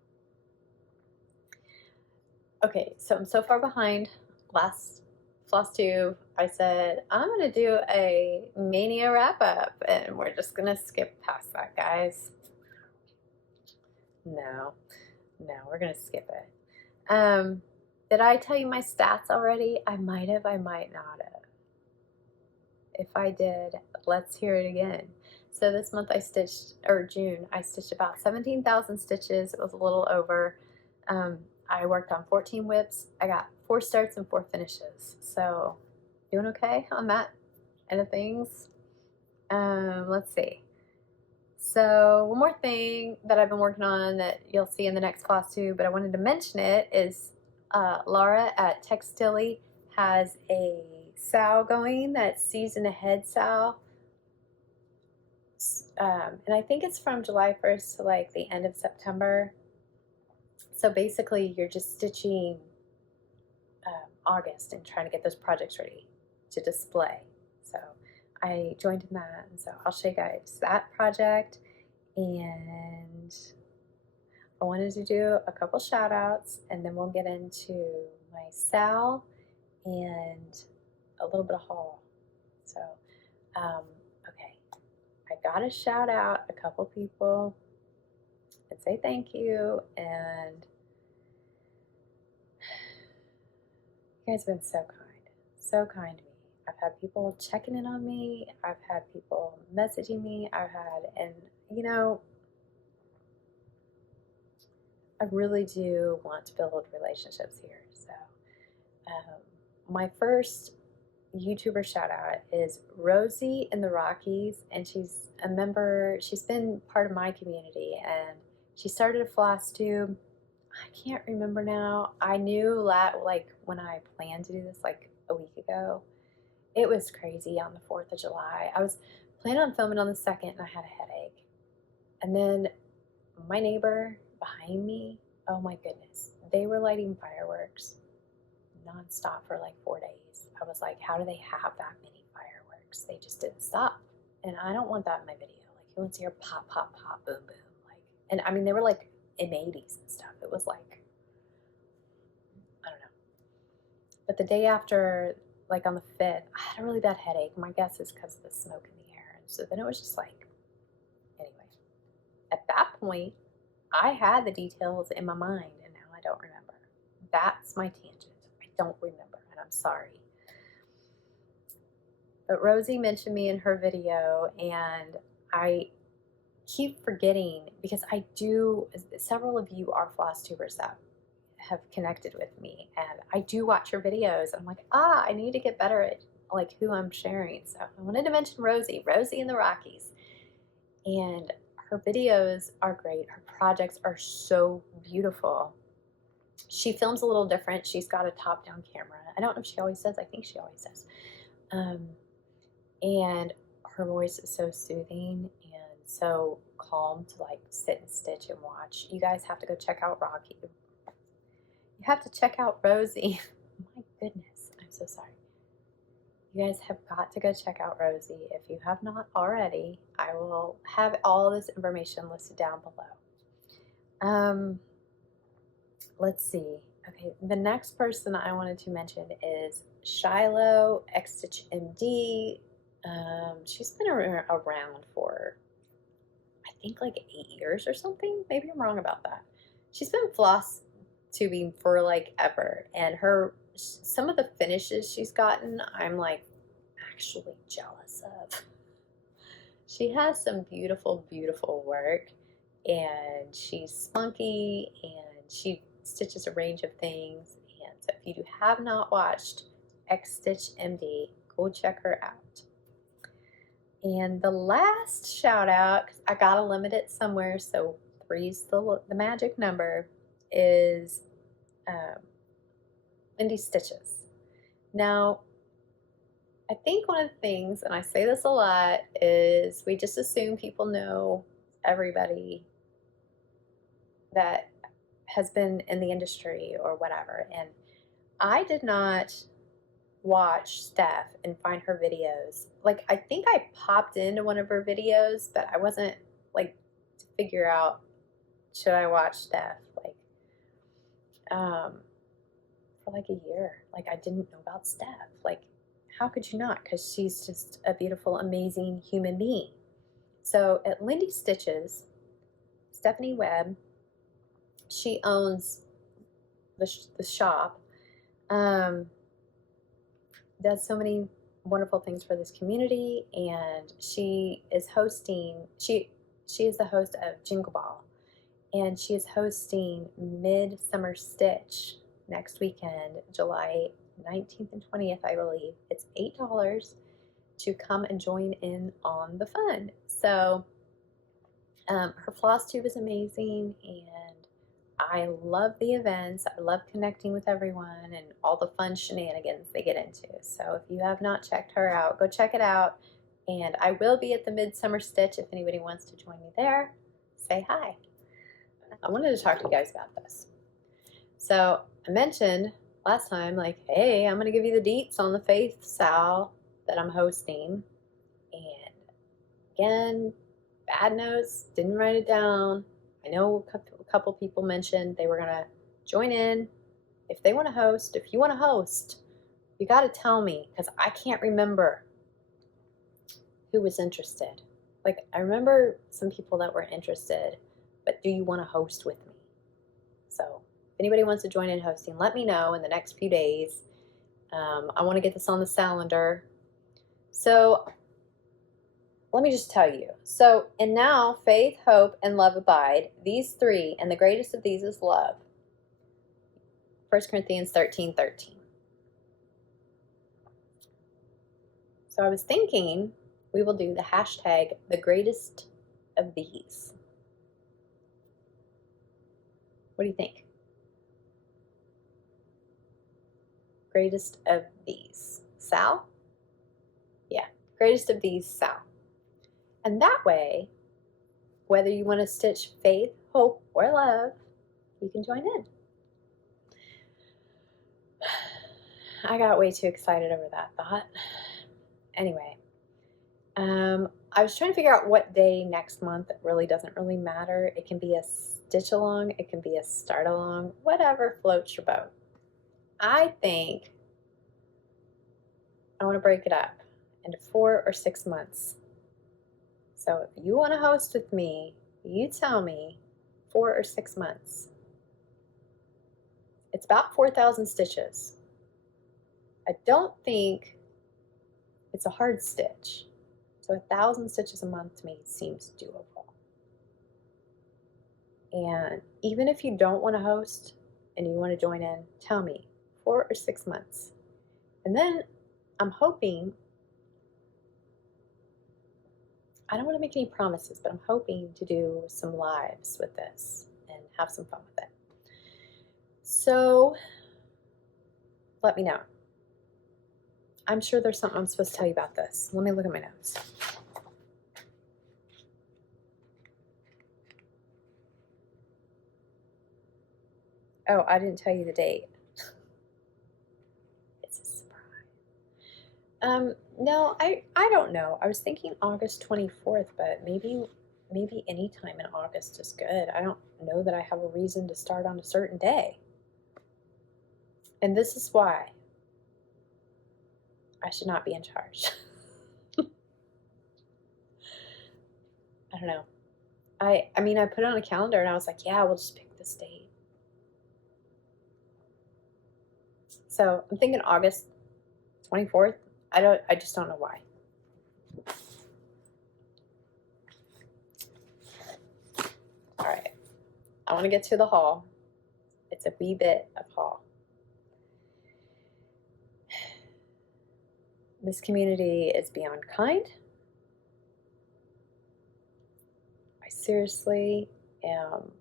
Okay, so I'm so far behind. Last floss tube, I said, I'm going to do a mania wrap up, and we're just going to skip past that, guys. No, we're going to skip it. Did I tell you my stats already? I might have, I might not have. If I did, let's hear it again. So this month I stitched, or June, I stitched about 17,000 stitches. It was a little over. I worked on 14 whips. I got 4 starts and 4 finishes. So doing okay on that end of things. Let's see. So one more thing that I've been working on that you'll see in the next class too, but I wanted to mention it, is Lara at Textilly has a sow going, that's season ahead sow. And I think it's from July 1st to like the end of September. So basically you're just stitching August and trying to get those projects ready to display. So I joined in that, and so I'll show you guys that project. And I wanted to do a couple shout outs, and then we'll get into my Sal and a little bit of haul. So, okay, I gotta shout out a couple people and say thank you. And you guys have been so kind to me. I've had people checking in on me. I've had people messaging me. And you know, I really do want to build relationships here. So my first YouTuber shout out is Rosie in the Rockies, and she's a member. She's been part of my community, and she started a Flosstube. I can't remember now. I knew like when I planned to do this like a week ago. It was crazy on the 4th of July. I was planning on filming on the 2nd, and I had a headache. And then my neighbor behind me, oh my goodness, they were lighting fireworks nonstop for like 4 days. I was like, how do they have that many fireworks? They just didn't stop. And I don't want that in my video. Like, who wants to hear pop, pop, pop, boom, boom? Like, and I mean, they were like in the 80s and stuff. It was like, I don't know. But the day after, like on the 5th, I had a really bad headache. My guess is because of the smoke in the air. And so then it was just like, anyway, at that point, I had the details in my mind, and now I don't remember. That's my tangent. I don't remember, and I'm sorry. But Rosie mentioned me in her video, and I keep forgetting, because I do, several of you are Flosstubers that have connected with me, and I do watch your videos, and I'm like, I need to get better at like who I'm sharing. So I wanted to mention Rosie in the Rockies, and her videos are great. Her projects are so beautiful. She films a little different. She's got a top-down camera. I don't know if she always does. I think she always does. And her voice is so soothing and so calm to like sit and stitch and watch. You guys have to go check out Rocky. You have to check out Rosie. My goodness, I'm so sorry. You guys have got to go check out Rosie. If you have not already, I will have all this information listed down below. Let's see. Okay, the next person I wanted to mention is Shiloh X Stitch MD. She's been around for, I think, like 8 years or something. Maybe I'm wrong about that. She's been floss tubing for like ever, and some of the finishes she's gotten, I'm like actually jealous of. She has some beautiful, beautiful work, and she's spunky, and she stitches a range of things. And so if you have not watched X Stitch MD, go check her out. And the last shout out, because I gotta limit it somewhere, so 3's the magic number, is Lindy Stitches. Now, I think one of the things, and I say this a lot, is we just assume people know everybody that has been in the industry or whatever. And I did not watch Steph and find her videos. Like, I think I popped into one of her videos, but I wasn't like to figure out, should I watch Steph? Like, for like a year. Like, I didn't know about Steph. Like, how could you not? Because she's just a beautiful, amazing human being. So at Lindy Stitches, Stephanie Webb, she owns the shop, does so many wonderful things for this community, and she is hosting, she is the host of Jingle Ball, and she is hosting Midsummer Stitch next weekend, July 19th and 20th, I believe. It's $8 to come and join in on the fun. So her floss tube is amazing, and I love the events. I love connecting with everyone and all the fun shenanigans they get into. So if you have not checked her out, go check it out. And I will be at the Midsummer Stitch if anybody wants to join me there. Say hi. I wanted to talk to you guys about this. So I mentioned last time, like, hey, I'm going to give you the deets on the Faith Sal that I'm hosting. And again, bad notes, didn't write it down. I know a couple people mentioned they were going to join in. If they want to host, if you want to host, you got to tell me, because I can't remember who was interested. Like, I remember some people that were interested, but do you want to host with me? So if anybody wants to join in hosting, let me know in the next few days. I want to get this on the calendar. So let me just tell you. So, and now faith, hope, and love abide. These three, and the greatest of these is love. 1 Corinthians 13:13. So I was thinking we will do the hashtag the greatest of these. What do you think? Greatest of these. Sal? Yeah, greatest of these, Sal. And that way, whether you want to stitch faith, hope, or love, you can join in. I got way too excited over that thought. Anyway, I was trying to figure out what day next month. It really doesn't really matter. It can be a stitch along, it can be a start along, whatever floats your boat. I think I want to break it up into 4 or 6 months. So if you want to host with me, you tell me 4 or 6 months. It's about 4,000 stitches. I don't think it's a hard stitch. So 1,000 stitches a month to me seems doable. And even if you don't want to host and you want to join in, tell me 4 or 6 months. And then I'm hoping, I don't want to make any promises, but I'm hoping to do some lives with this and have some fun with it. So let me know. I'm sure there's something I'm supposed to tell you about this. Let me look at my notes. Oh, I didn't tell you the date. It's a surprise. No, I don't know. I was thinking August 24th, but maybe any time in August is good. I don't know that I have a reason to start on a certain day. And this is why I should not be in charge. I don't know. I mean, I put it on a calendar and I was like, yeah, we'll just pick this date. So I'm thinking August 24th. I just don't know why. All right. I want to get to the haul. It's a wee bit of haul. This community is beyond kind. I seriously am.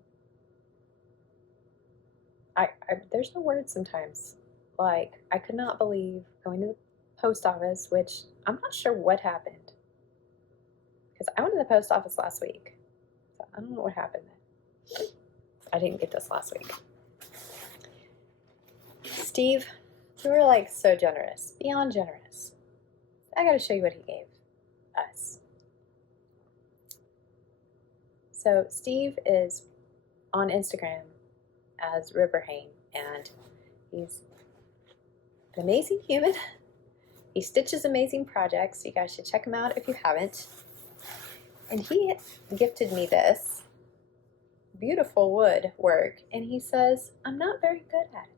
There's no words sometimes. Like, I could not believe going to the post office, which I'm not sure what happened. Because I went to the post office last week. So I don't know what happened then. I didn't get this last week. Steve, you were like so generous, beyond generous. I got to show you what he gave us. So Steve is on Instagram as Rivenhain, and he's an amazing human. He stitches amazing projects. You guys should check him out if you haven't. And he gifted me this beautiful wood work, and he says, I'm not very good at it.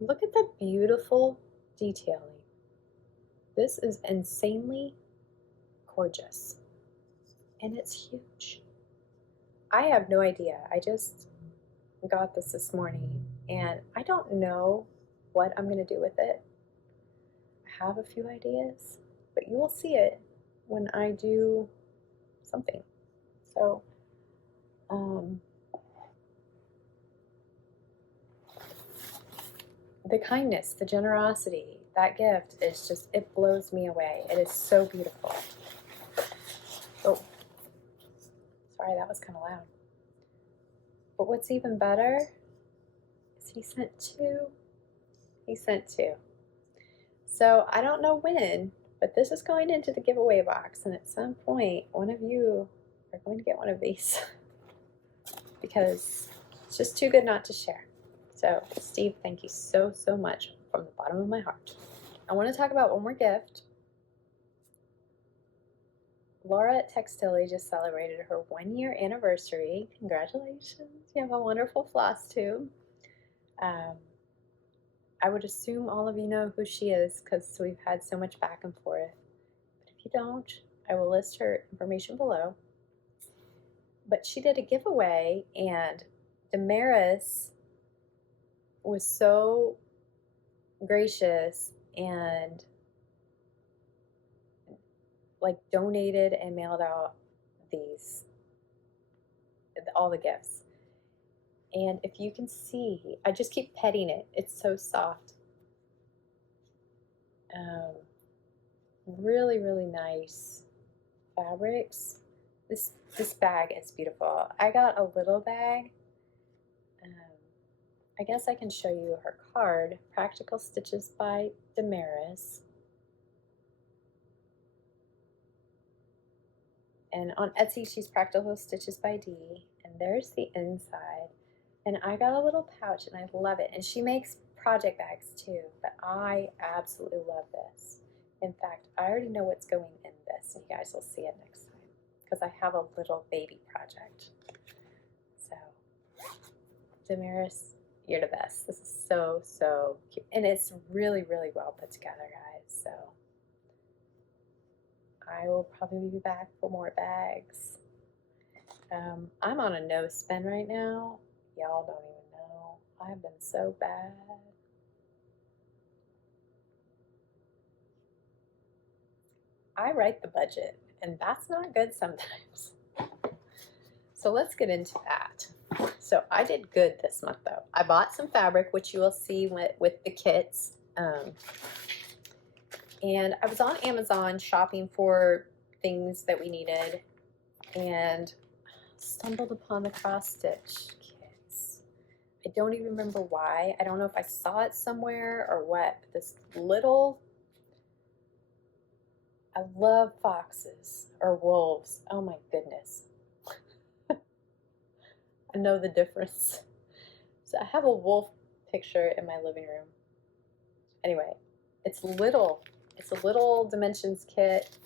Look at the beautiful detailing. This is insanely gorgeous. and it's huge. I have no idea. I just got this morning, and I don't know what I'm going to do with it. I have a few ideas, but you will see it when I do something. So, the kindness, the generosity, that gift is just, it blows me away. It is so beautiful. Oh, sorry, that was kind of loud. But what's even better is he sent two. He sent two. So I don't know when, but this is going into the giveaway box, and at some point, one of you are going to get one of these because it's just too good not to share. So, Steve, thank you so, so much from the bottom of my heart. I want to talk about one more gift. Lara at Textilly just celebrated her 1-year anniversary. Congratulations. You have a wonderful floss tube. I would assume all of you know who she is because we've had so much back and forth. But if you don't, I will list her information below. But she did a giveaway, and Damaris was so gracious and like donated and mailed out all the gifts. And if you can see, I just keep petting it. It's so soft. Really, really nice fabrics. This bag is beautiful. I got a little bag. I guess I can show you her card. Practical Stitches by Damaris. And on Etsy, she's Practical Stitches by D. And there's the inside. And I got a little pouch, and I love it. And she makes project bags too, but I absolutely love this. In fact, I already know what's going in this, and you guys will see it next time because I have a little baby project. So, Damaris, you're the best. This is so, so cute. And it's really, really well put together, guys. So, I will probably be back for more bags. I'm on a no spend right now. Y'all don't even know. I've been so bad. I write the budget, and that's not good sometimes. So let's get into that. So I did good this month, though. I bought some fabric, which you will see with the kits. And I was on Amazon shopping for things that we needed, and stumbled upon the cross stitch kits. I don't even remember why. I don't know if I saw it somewhere or what. But this little, I love foxes or wolves. Oh my goodness. I know the difference. So I have a wolf picture in my living room. Anyway, it's little. It's a little dimensions kit.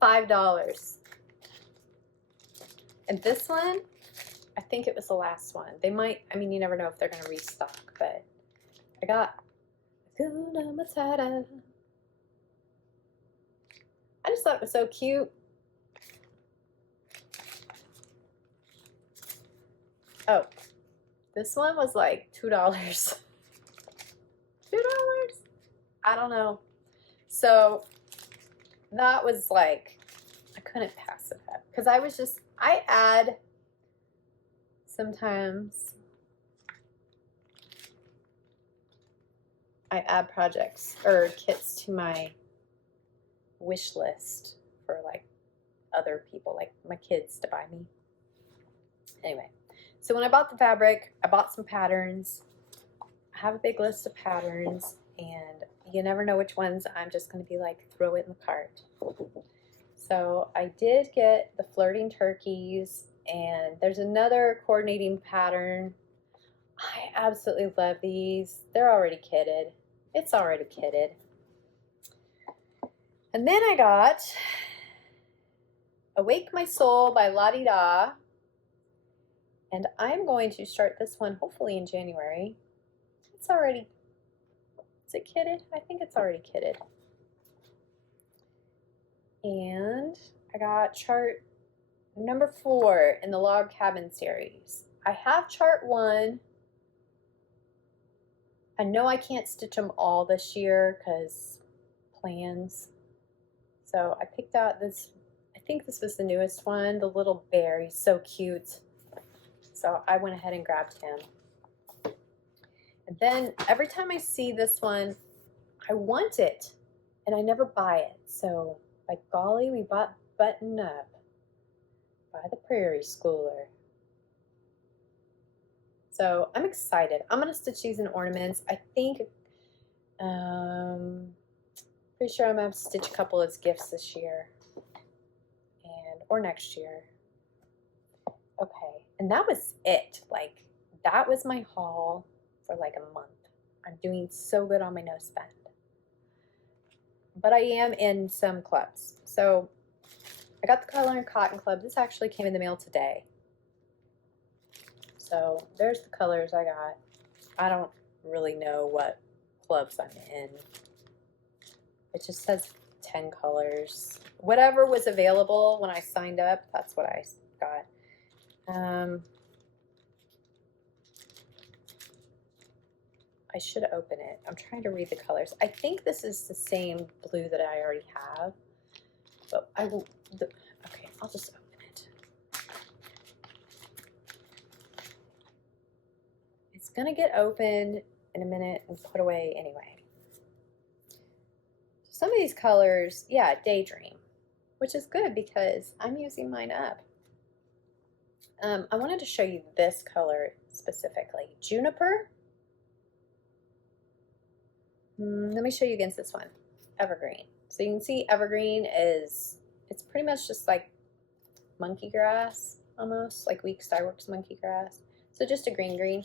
$5. And this one, I think it was the last one. They might, I mean, you never know if they're going to restock, but I got Hakuna Matata. I just thought it was so cute. Oh, this one was like $2. $2? I don't know. So that was like, I couldn't pass it up because I add sometimes, I add projects or kits to my wish list for like other people, like my kids, to buy me. Anyway, so when I bought the fabric, I bought some patterns. I have a big list of patterns, and you never know which ones I'm just going to be like, throw it in the cart. So I did get the flirting turkeys, and there's another coordinating pattern. I absolutely love these. They're already kitted. It's already kitted. And then I got Awake My Soul by La Di Da. And I'm going to start this one hopefully in January. It's already, is it kitted? I think it's already kitted. And I got chart number 4 in the log cabin series. I have chart 1. I know I can't stitch them all this year because plans. So I picked out this, I think this was the newest one, the little bear. He's so cute. So I went ahead and grabbed him. And then every time I see this one, I want it and I never buy it. So by golly, we bought Button Up by the Prairie Schooler. So I'm excited. I'm going to stitch these in ornaments. I think, pretty sure I'm going to stitch a couple as gifts this year or next year. Okay, and that was it. Like, that was my haul for like a month. I'm doing so good on my no spend. But I am in some clubs. So I got the Color and Cotton Club. This actually came in the mail today. So there's the colors I got. I don't really know what clubs I'm in. It just says 10 colors. Whatever was available when I signed up, that's what I got. I should open it. I'm trying to read the colors. I think this is the same blue that I already have. But I will, okay, I'll just open it. It's gonna get opened in a minute and put away anyway. Some of these colors, yeah, Daydream, which is good because I'm using mine up. I wanted to show you this color specifically. Juniper. Let me show you against this one. Evergreen. So you can see Evergreen is, it's pretty much just like monkey grass, almost, like Week Starworks monkey grass. So just a green.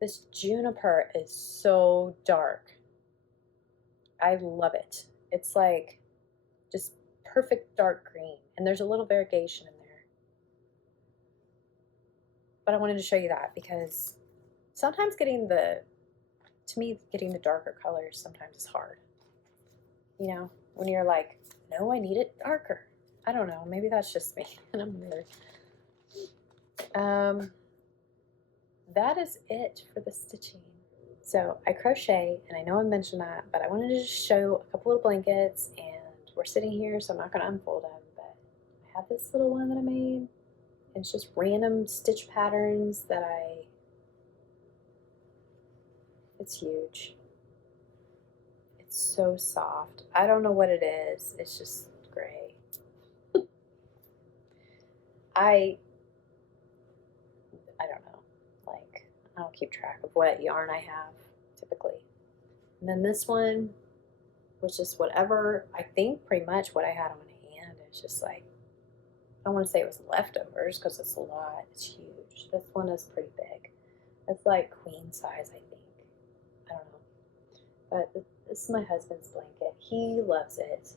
This Juniper is so dark. I love it. It's like just perfect dark green. And there's a little variegation in there. But I wanted to show you that because sometimes getting the darker colors sometimes is hard. You know, when you're like, no, I need it darker. I don't know, maybe that's just me and I'm weird. That is it for the stitching. So I crochet, and I know I mentioned that, but I wanted to just show a couple of blankets, and we're sitting here, so I'm not going to unfold them, but I have this little one that I made, and it's just random stitch patterns that it's huge. It's so soft. I don't know what it is. It's just gray. I don't know. Like, I don't keep track of what yarn I have typically. And then this one was just whatever, I think pretty much what I had on hand. It's just like, I don't want to say it was leftovers because it's a lot. It's huge. This one is pretty big. It's like queen size, I think. I don't know. But this is my husband's blanket. He loves it.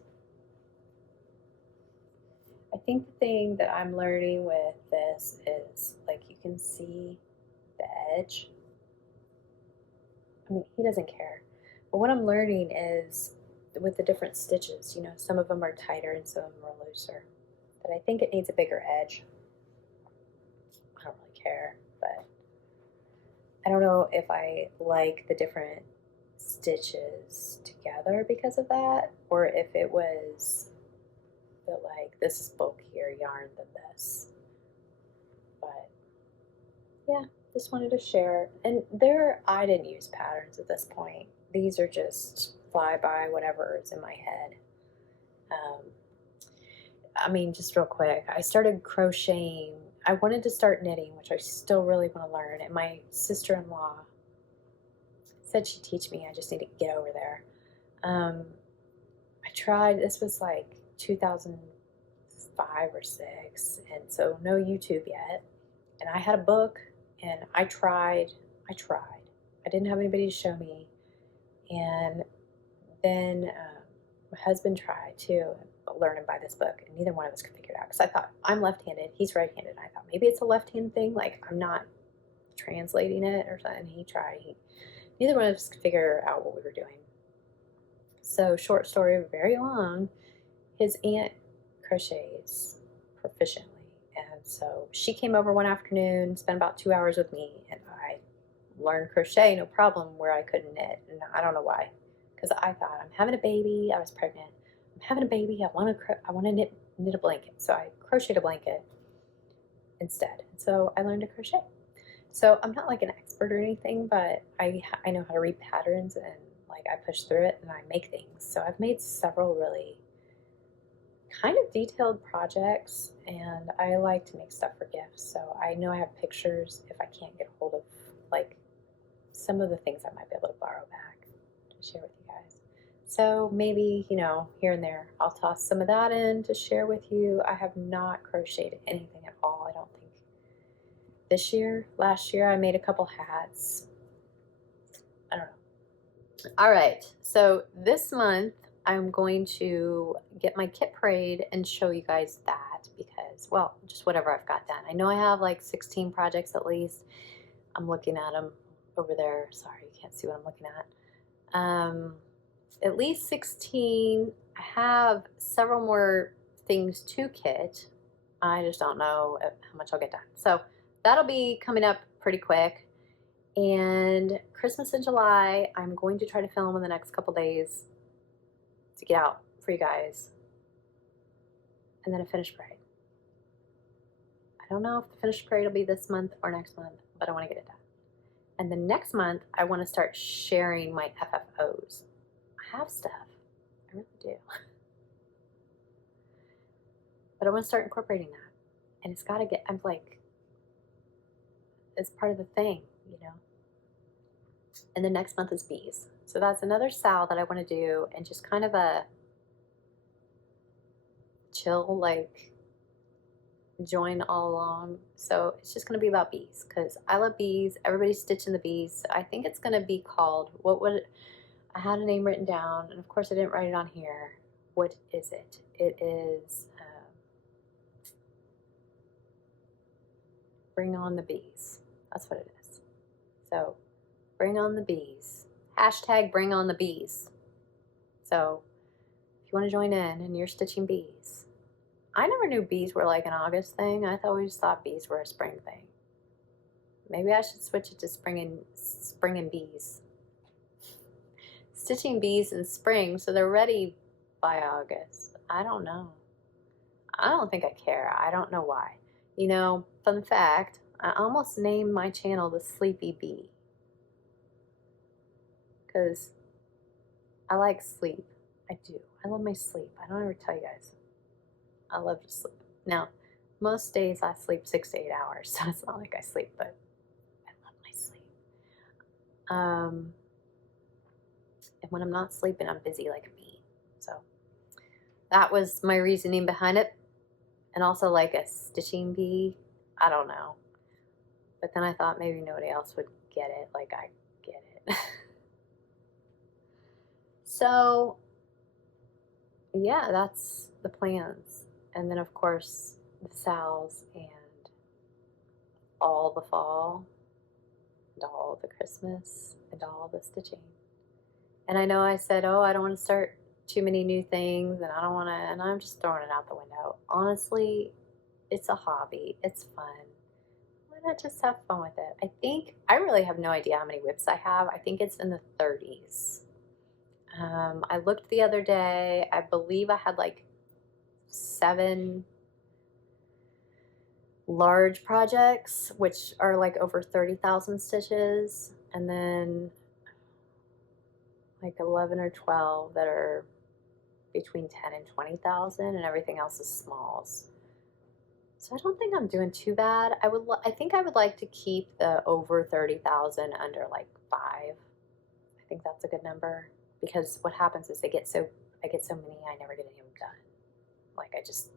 I think the thing that I'm learning with this is, like, you can see the edge. I mean, he doesn't care. But what I'm learning is with the different stitches, you know, some of them are tighter and some of them are looser. But I think it needs a bigger edge. I don't really care, but I don't know if I like the different stitches together because of that, or if it was that, like, this is bulkier yarn than this. But yeah, just wanted to share. And I didn't use patterns at this point. These are just fly by whatever is in my head. I mean, just real quick, I started crocheting. I wanted to start knitting, which I still really want to learn. And my sister-in-law said she'd teach me. I just need to get over there. I tried. This was like 2005 or 6, and so no YouTube yet. And I had a book, and I tried. I didn't have anybody to show me. And then my husband tried to learn and buy this book, and neither one of us could figure it out because I thought, I'm left-handed, he's right-handed, and I thought maybe it's a left-hand thing, like I'm not translating it or something. He tried. Neither one of us could figure out what we were doing. So, short story, very long, his aunt crochets proficiently. And so she came over one afternoon, spent about 2 hours with me, and I learned crochet, no problem, where I couldn't knit. And I don't know why, because I thought, I'm having a baby. I was pregnant. I'm having a baby. I want to knit a blanket. So I crocheted a blanket instead. So I learned to crochet. So I'm not like an expert or anything, but I know how to read patterns, and like I push through it and I make things. So I've made several really kind of detailed projects, and I like to make stuff for gifts. So I know I have pictures if I can't get hold of like some of the things I might be able to borrow back to share with you guys. So maybe, you know, here and there, I'll toss some of that in to share with you. I have not crocheted anything at all, I don't think. This year, last year, I made a couple hats. I don't know. All right, so this month, I'm going to get my kit parade and show you guys that because, well, just whatever I've got done. I know I have like 16 projects at least. I'm looking at them over there. Sorry, you can't see what I'm looking at. At least 16. I have several more things to kit. I just don't know how much I'll get done. So that'll be coming up pretty quick. And Christmas in July, I'm going to try to film in the next couple days to get out for you guys. And then a finished parade. I don't know if the finished parade will be this month or next month, but I want to get it done. And then next month, I want to start sharing my FFOs. I have stuff. I really do. But I want to start incorporating that. And it's got to get, I'm like, it's part of the thing, you know. And the next month is bees. So that's another SAL that I want to do, and just kind of a chill, like, join all along. So it's just going to be about bees because I love bees. Everybody's stitching the bees. So I think it's going to be called, I had a name written down, and of course I didn't write it on here. What is it? It is Bring on the Bees. That's what it is. So bring on the bees. Hashtag bring on the bees. So if you want to join in and you're stitching bees. I never knew bees were like an August thing. I always thought bees were a spring thing. Maybe I should switch it to spring and bees. Stitching bees in spring so they're ready by August. I don't know. I don't think I care. I don't know why. You know, fun fact, I almost named my channel The Sleepy Bee. Because I like sleep. I do. I love my sleep. I don't ever tell you guys. I love to sleep. Now, most days I sleep 6 to 8 hours, so it's not like I sleep, but I love my sleep. And when I'm not sleeping, I'm busy like a bee. So that was my reasoning behind it. And also like a stitching bee. I don't know. But then I thought maybe nobody else would get it like I get it. So yeah, that's the plans. And then of course the SALs and all the fall and all the Christmas and all the stitching. And I know I said, oh, I don't want to start too many new things and I don't want to, and I'm just throwing it out the window. Honestly, it's a hobby. It's fun. Why not just have fun with it? I think, I really have no idea how many whips I have. I think it's in the 30s. I looked the other day. I believe I had like 7 large projects, which are like over 30,000 stitches. And then like 11 or 12 that are between 10 and 20,000, and everything else is smalls. So I don't think I'm doing too bad. I think I would like to keep the over 30,000 under like 5. I think that's a good number because what happens is I get so many, I never get any of them done. Like it's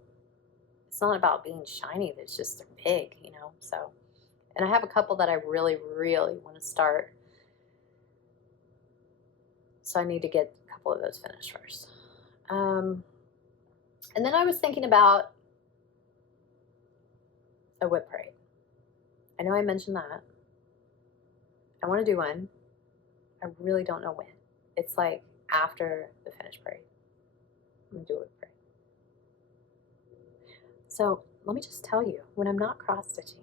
not about being shiny. It's just they're big, you know. So, and I have a couple that I really, really want to start. So I need to get a couple of those finished first. And then I was thinking about a whip parade. I know I mentioned that. I want to do one. I really don't know when. It's like after the finished parade. I'm going to do a whip parade. So let me just tell you, when I'm not cross-stitching,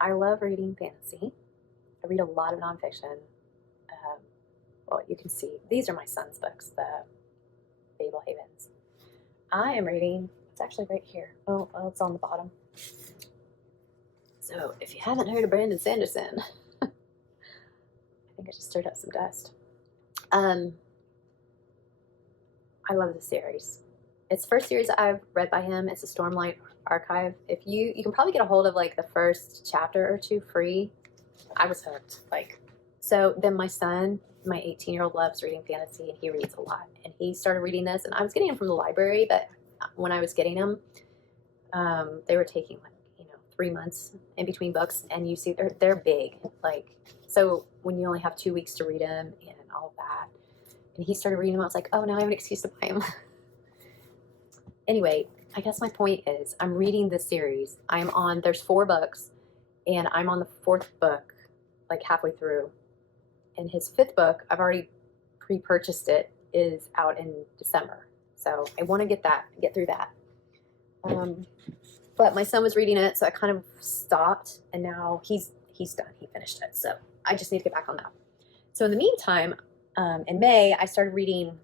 I love reading fantasy. I read a lot of nonfiction. Well, you can see, these are my son's books, the Fable Havens. I am reading, it's actually right here. Oh, well, it's on the bottom. So if you haven't heard of Brandon Sanderson, I think I just stirred up some dust. I love this series. It's the first series I've read by him. It's a Stormlight Archive. If you can probably get a hold of like the first chapter or two free. I was hooked. Like, so then my son, my 18-year-old, loves reading fantasy, and he reads a lot. And he started reading this, and I was getting them from the library, but when I was getting them, they were taking like 3 months in between books, and you see they're big. Like, so when you only have 2 weeks to read them and all of that, and he started reading them, I was like, oh, now I have an excuse to buy them. Anyway, I guess my point is I'm reading this series. There's 4 books, and I'm on the 4th book, like halfway through. And his 5th book, I've already pre-purchased it, is out in December. So I want to get through that. But my son was reading it, so I kind of stopped, and now he's done. He finished it. So I just need to get back on that. So in the meantime, in May, I started reading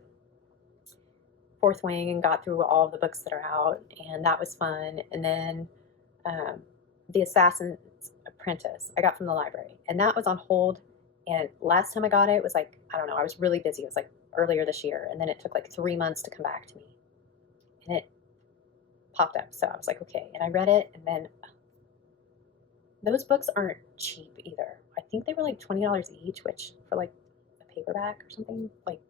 Fourth Wing and got through all of the books that are out, and that was fun. And then The Assassin's Apprentice I got from the library, and that was on hold. And last time I got it was like, I don't know, I was really busy. It was like earlier this year, and then it took like 3 months to come back to me, and it popped up. So I was like, okay, and I read it, and then those books aren't cheap either. I think they were like $20 each, which for like a paperback or something, like,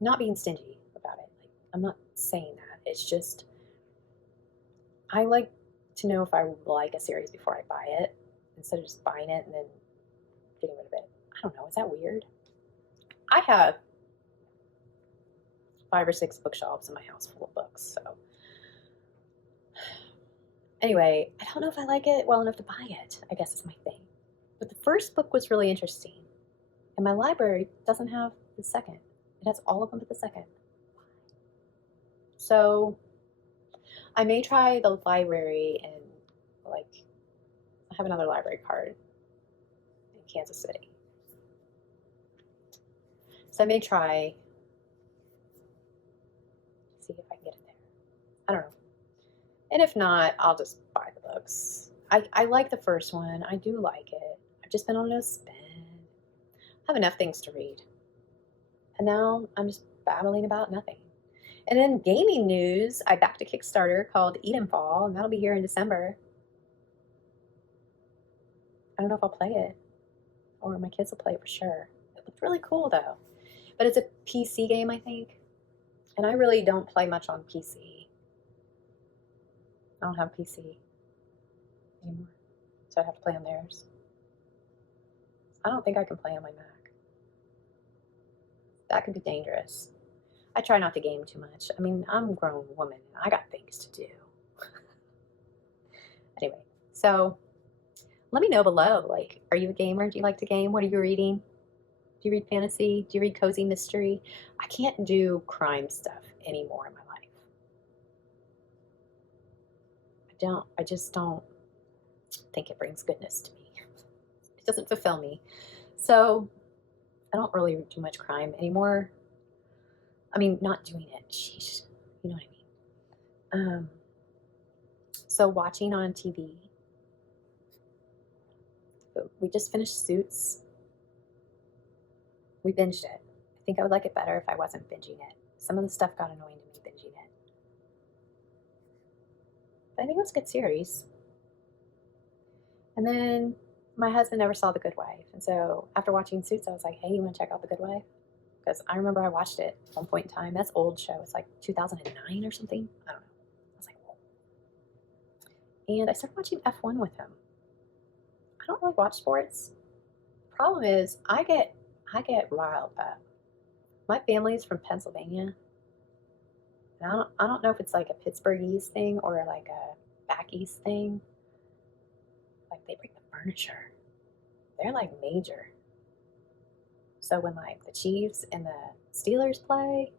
not being stingy about it. Like, I'm not saying that. It's just, I like to know if I like a series before I buy it, instead of just buying it and then getting rid of it. I don't know. Is that weird? I have 5 or 6 bookshelves in my house full of books. So anyway, I don't know if I like it well enough to buy it, I guess is my thing. But the first book was really interesting. And my library doesn't have the second. It has all of them but the second. So I may try the library, and like, I have another library card in Kansas City. So I may try, see if I can get it there. I don't know. And if not, I'll just buy the books. I like the first one. I do like it. I've just been on a spin. I have enough things to read. And now I'm just babbling about nothing. And then gaming news, I backed a Kickstarter called Edenfall, and that'll be here in December. I don't know if I'll play it, or my kids will play it for sure. It looked really cool though. But it's a PC game, I think. And I really don't play much on PC. I don't have a PC anymore, so I'd have to play on theirs. I don't think I can play on my Mac. That could be dangerous. I try not to game too much. I mean, I'm a grown woman. I got things to do. Anyway, so let me know below. Like, are you a gamer? Do you like to game? What are you reading? Do you read fantasy? Do you read cozy mystery? I can't do crime stuff anymore in my life. I just don't think it brings goodness to me. It doesn't fulfill me. So I don't really do much crime anymore. I mean, not doing it. Sheesh. You know what I mean? So watching on TV. We just finished Suits. We binged it. I think I would like it better if I wasn't binging it. Some of the stuff got annoying to me binging it. But I think it was a good series. And then my husband never saw The Good Wife. And so after watching Suits, I was like, hey, you want to check out The Good Wife? Because I remember I watched it at one point in time. That's an old show. It's like 2009 or something. I don't know. I was like, whoa. And I started watching F1 with him. I don't really watch sports. Problem is, I get riled up. My family's from Pennsylvania. And I don't know if it's like a Pittsburgh East thing or like a back East thing. Like, they bring the furniture. They're like major. So when like the Chiefs and the Steelers play,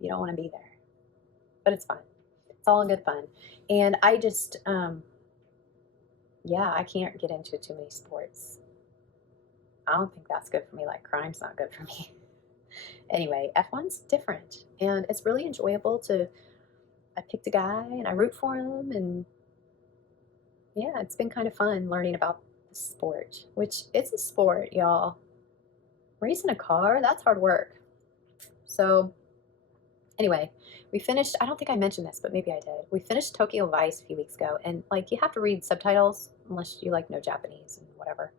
you don't want to be there. But it's fun. It's all in good fun. And I just, yeah, I can't get into too many sports. I don't think that's good for me. Like crime's not good for me. Anyway, F1's different, and it's really enjoyable to. I picked a guy and I root for him, and yeah, it's been kind of fun learning about the sport, which it's a sport, y'all. Racing a car, that's hard work. So, anyway, we finished. I don't think I mentioned this, but maybe I did. We finished Tokyo Vice a few weeks ago, and like you have to read subtitles unless you like know Japanese and whatever.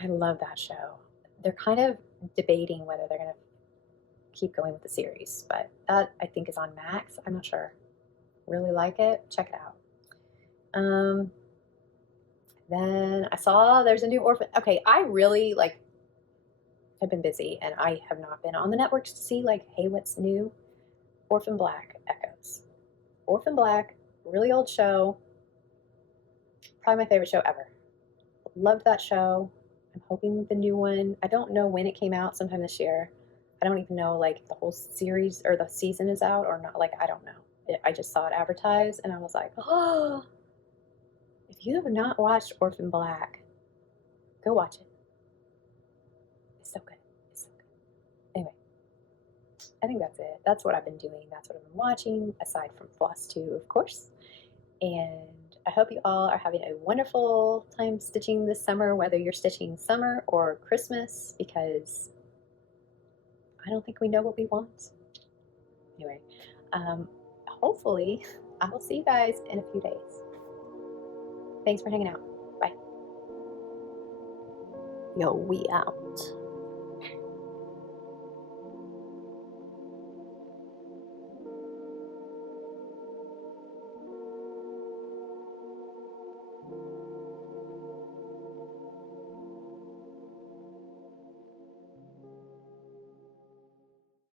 I love that show. They're kind of debating whether they're going to keep going with the series, but that I think is on Max. I'm not sure. Really like it. Check it out. Then I saw there's a new Orphan. Okay, I really like. I've been busy and I have not been on the networks to see like, hey, what's new? Orphan Black Echoes. Orphan Black, really old show. Probably my favorite show ever. Loved that show. I'm hoping the new one. I don't know when it came out. Sometime this year. I don't even know like the whole series or the season is out or not. Like I don't know. I just saw it advertised and I was like, oh. If you have not watched Orphan Black, go watch it. It's so good. It's so good. Anyway, I think that's it. That's what I've been doing. That's what I've been watching, aside from Flosstube, of course. And I hope you all are having a wonderful time stitching this summer, whether you're stitching summer or Christmas, because I don't think we know what we want. Anyway, hopefully I will see you guys in a few days. Thanks for hanging out. Bye. Yo, we out.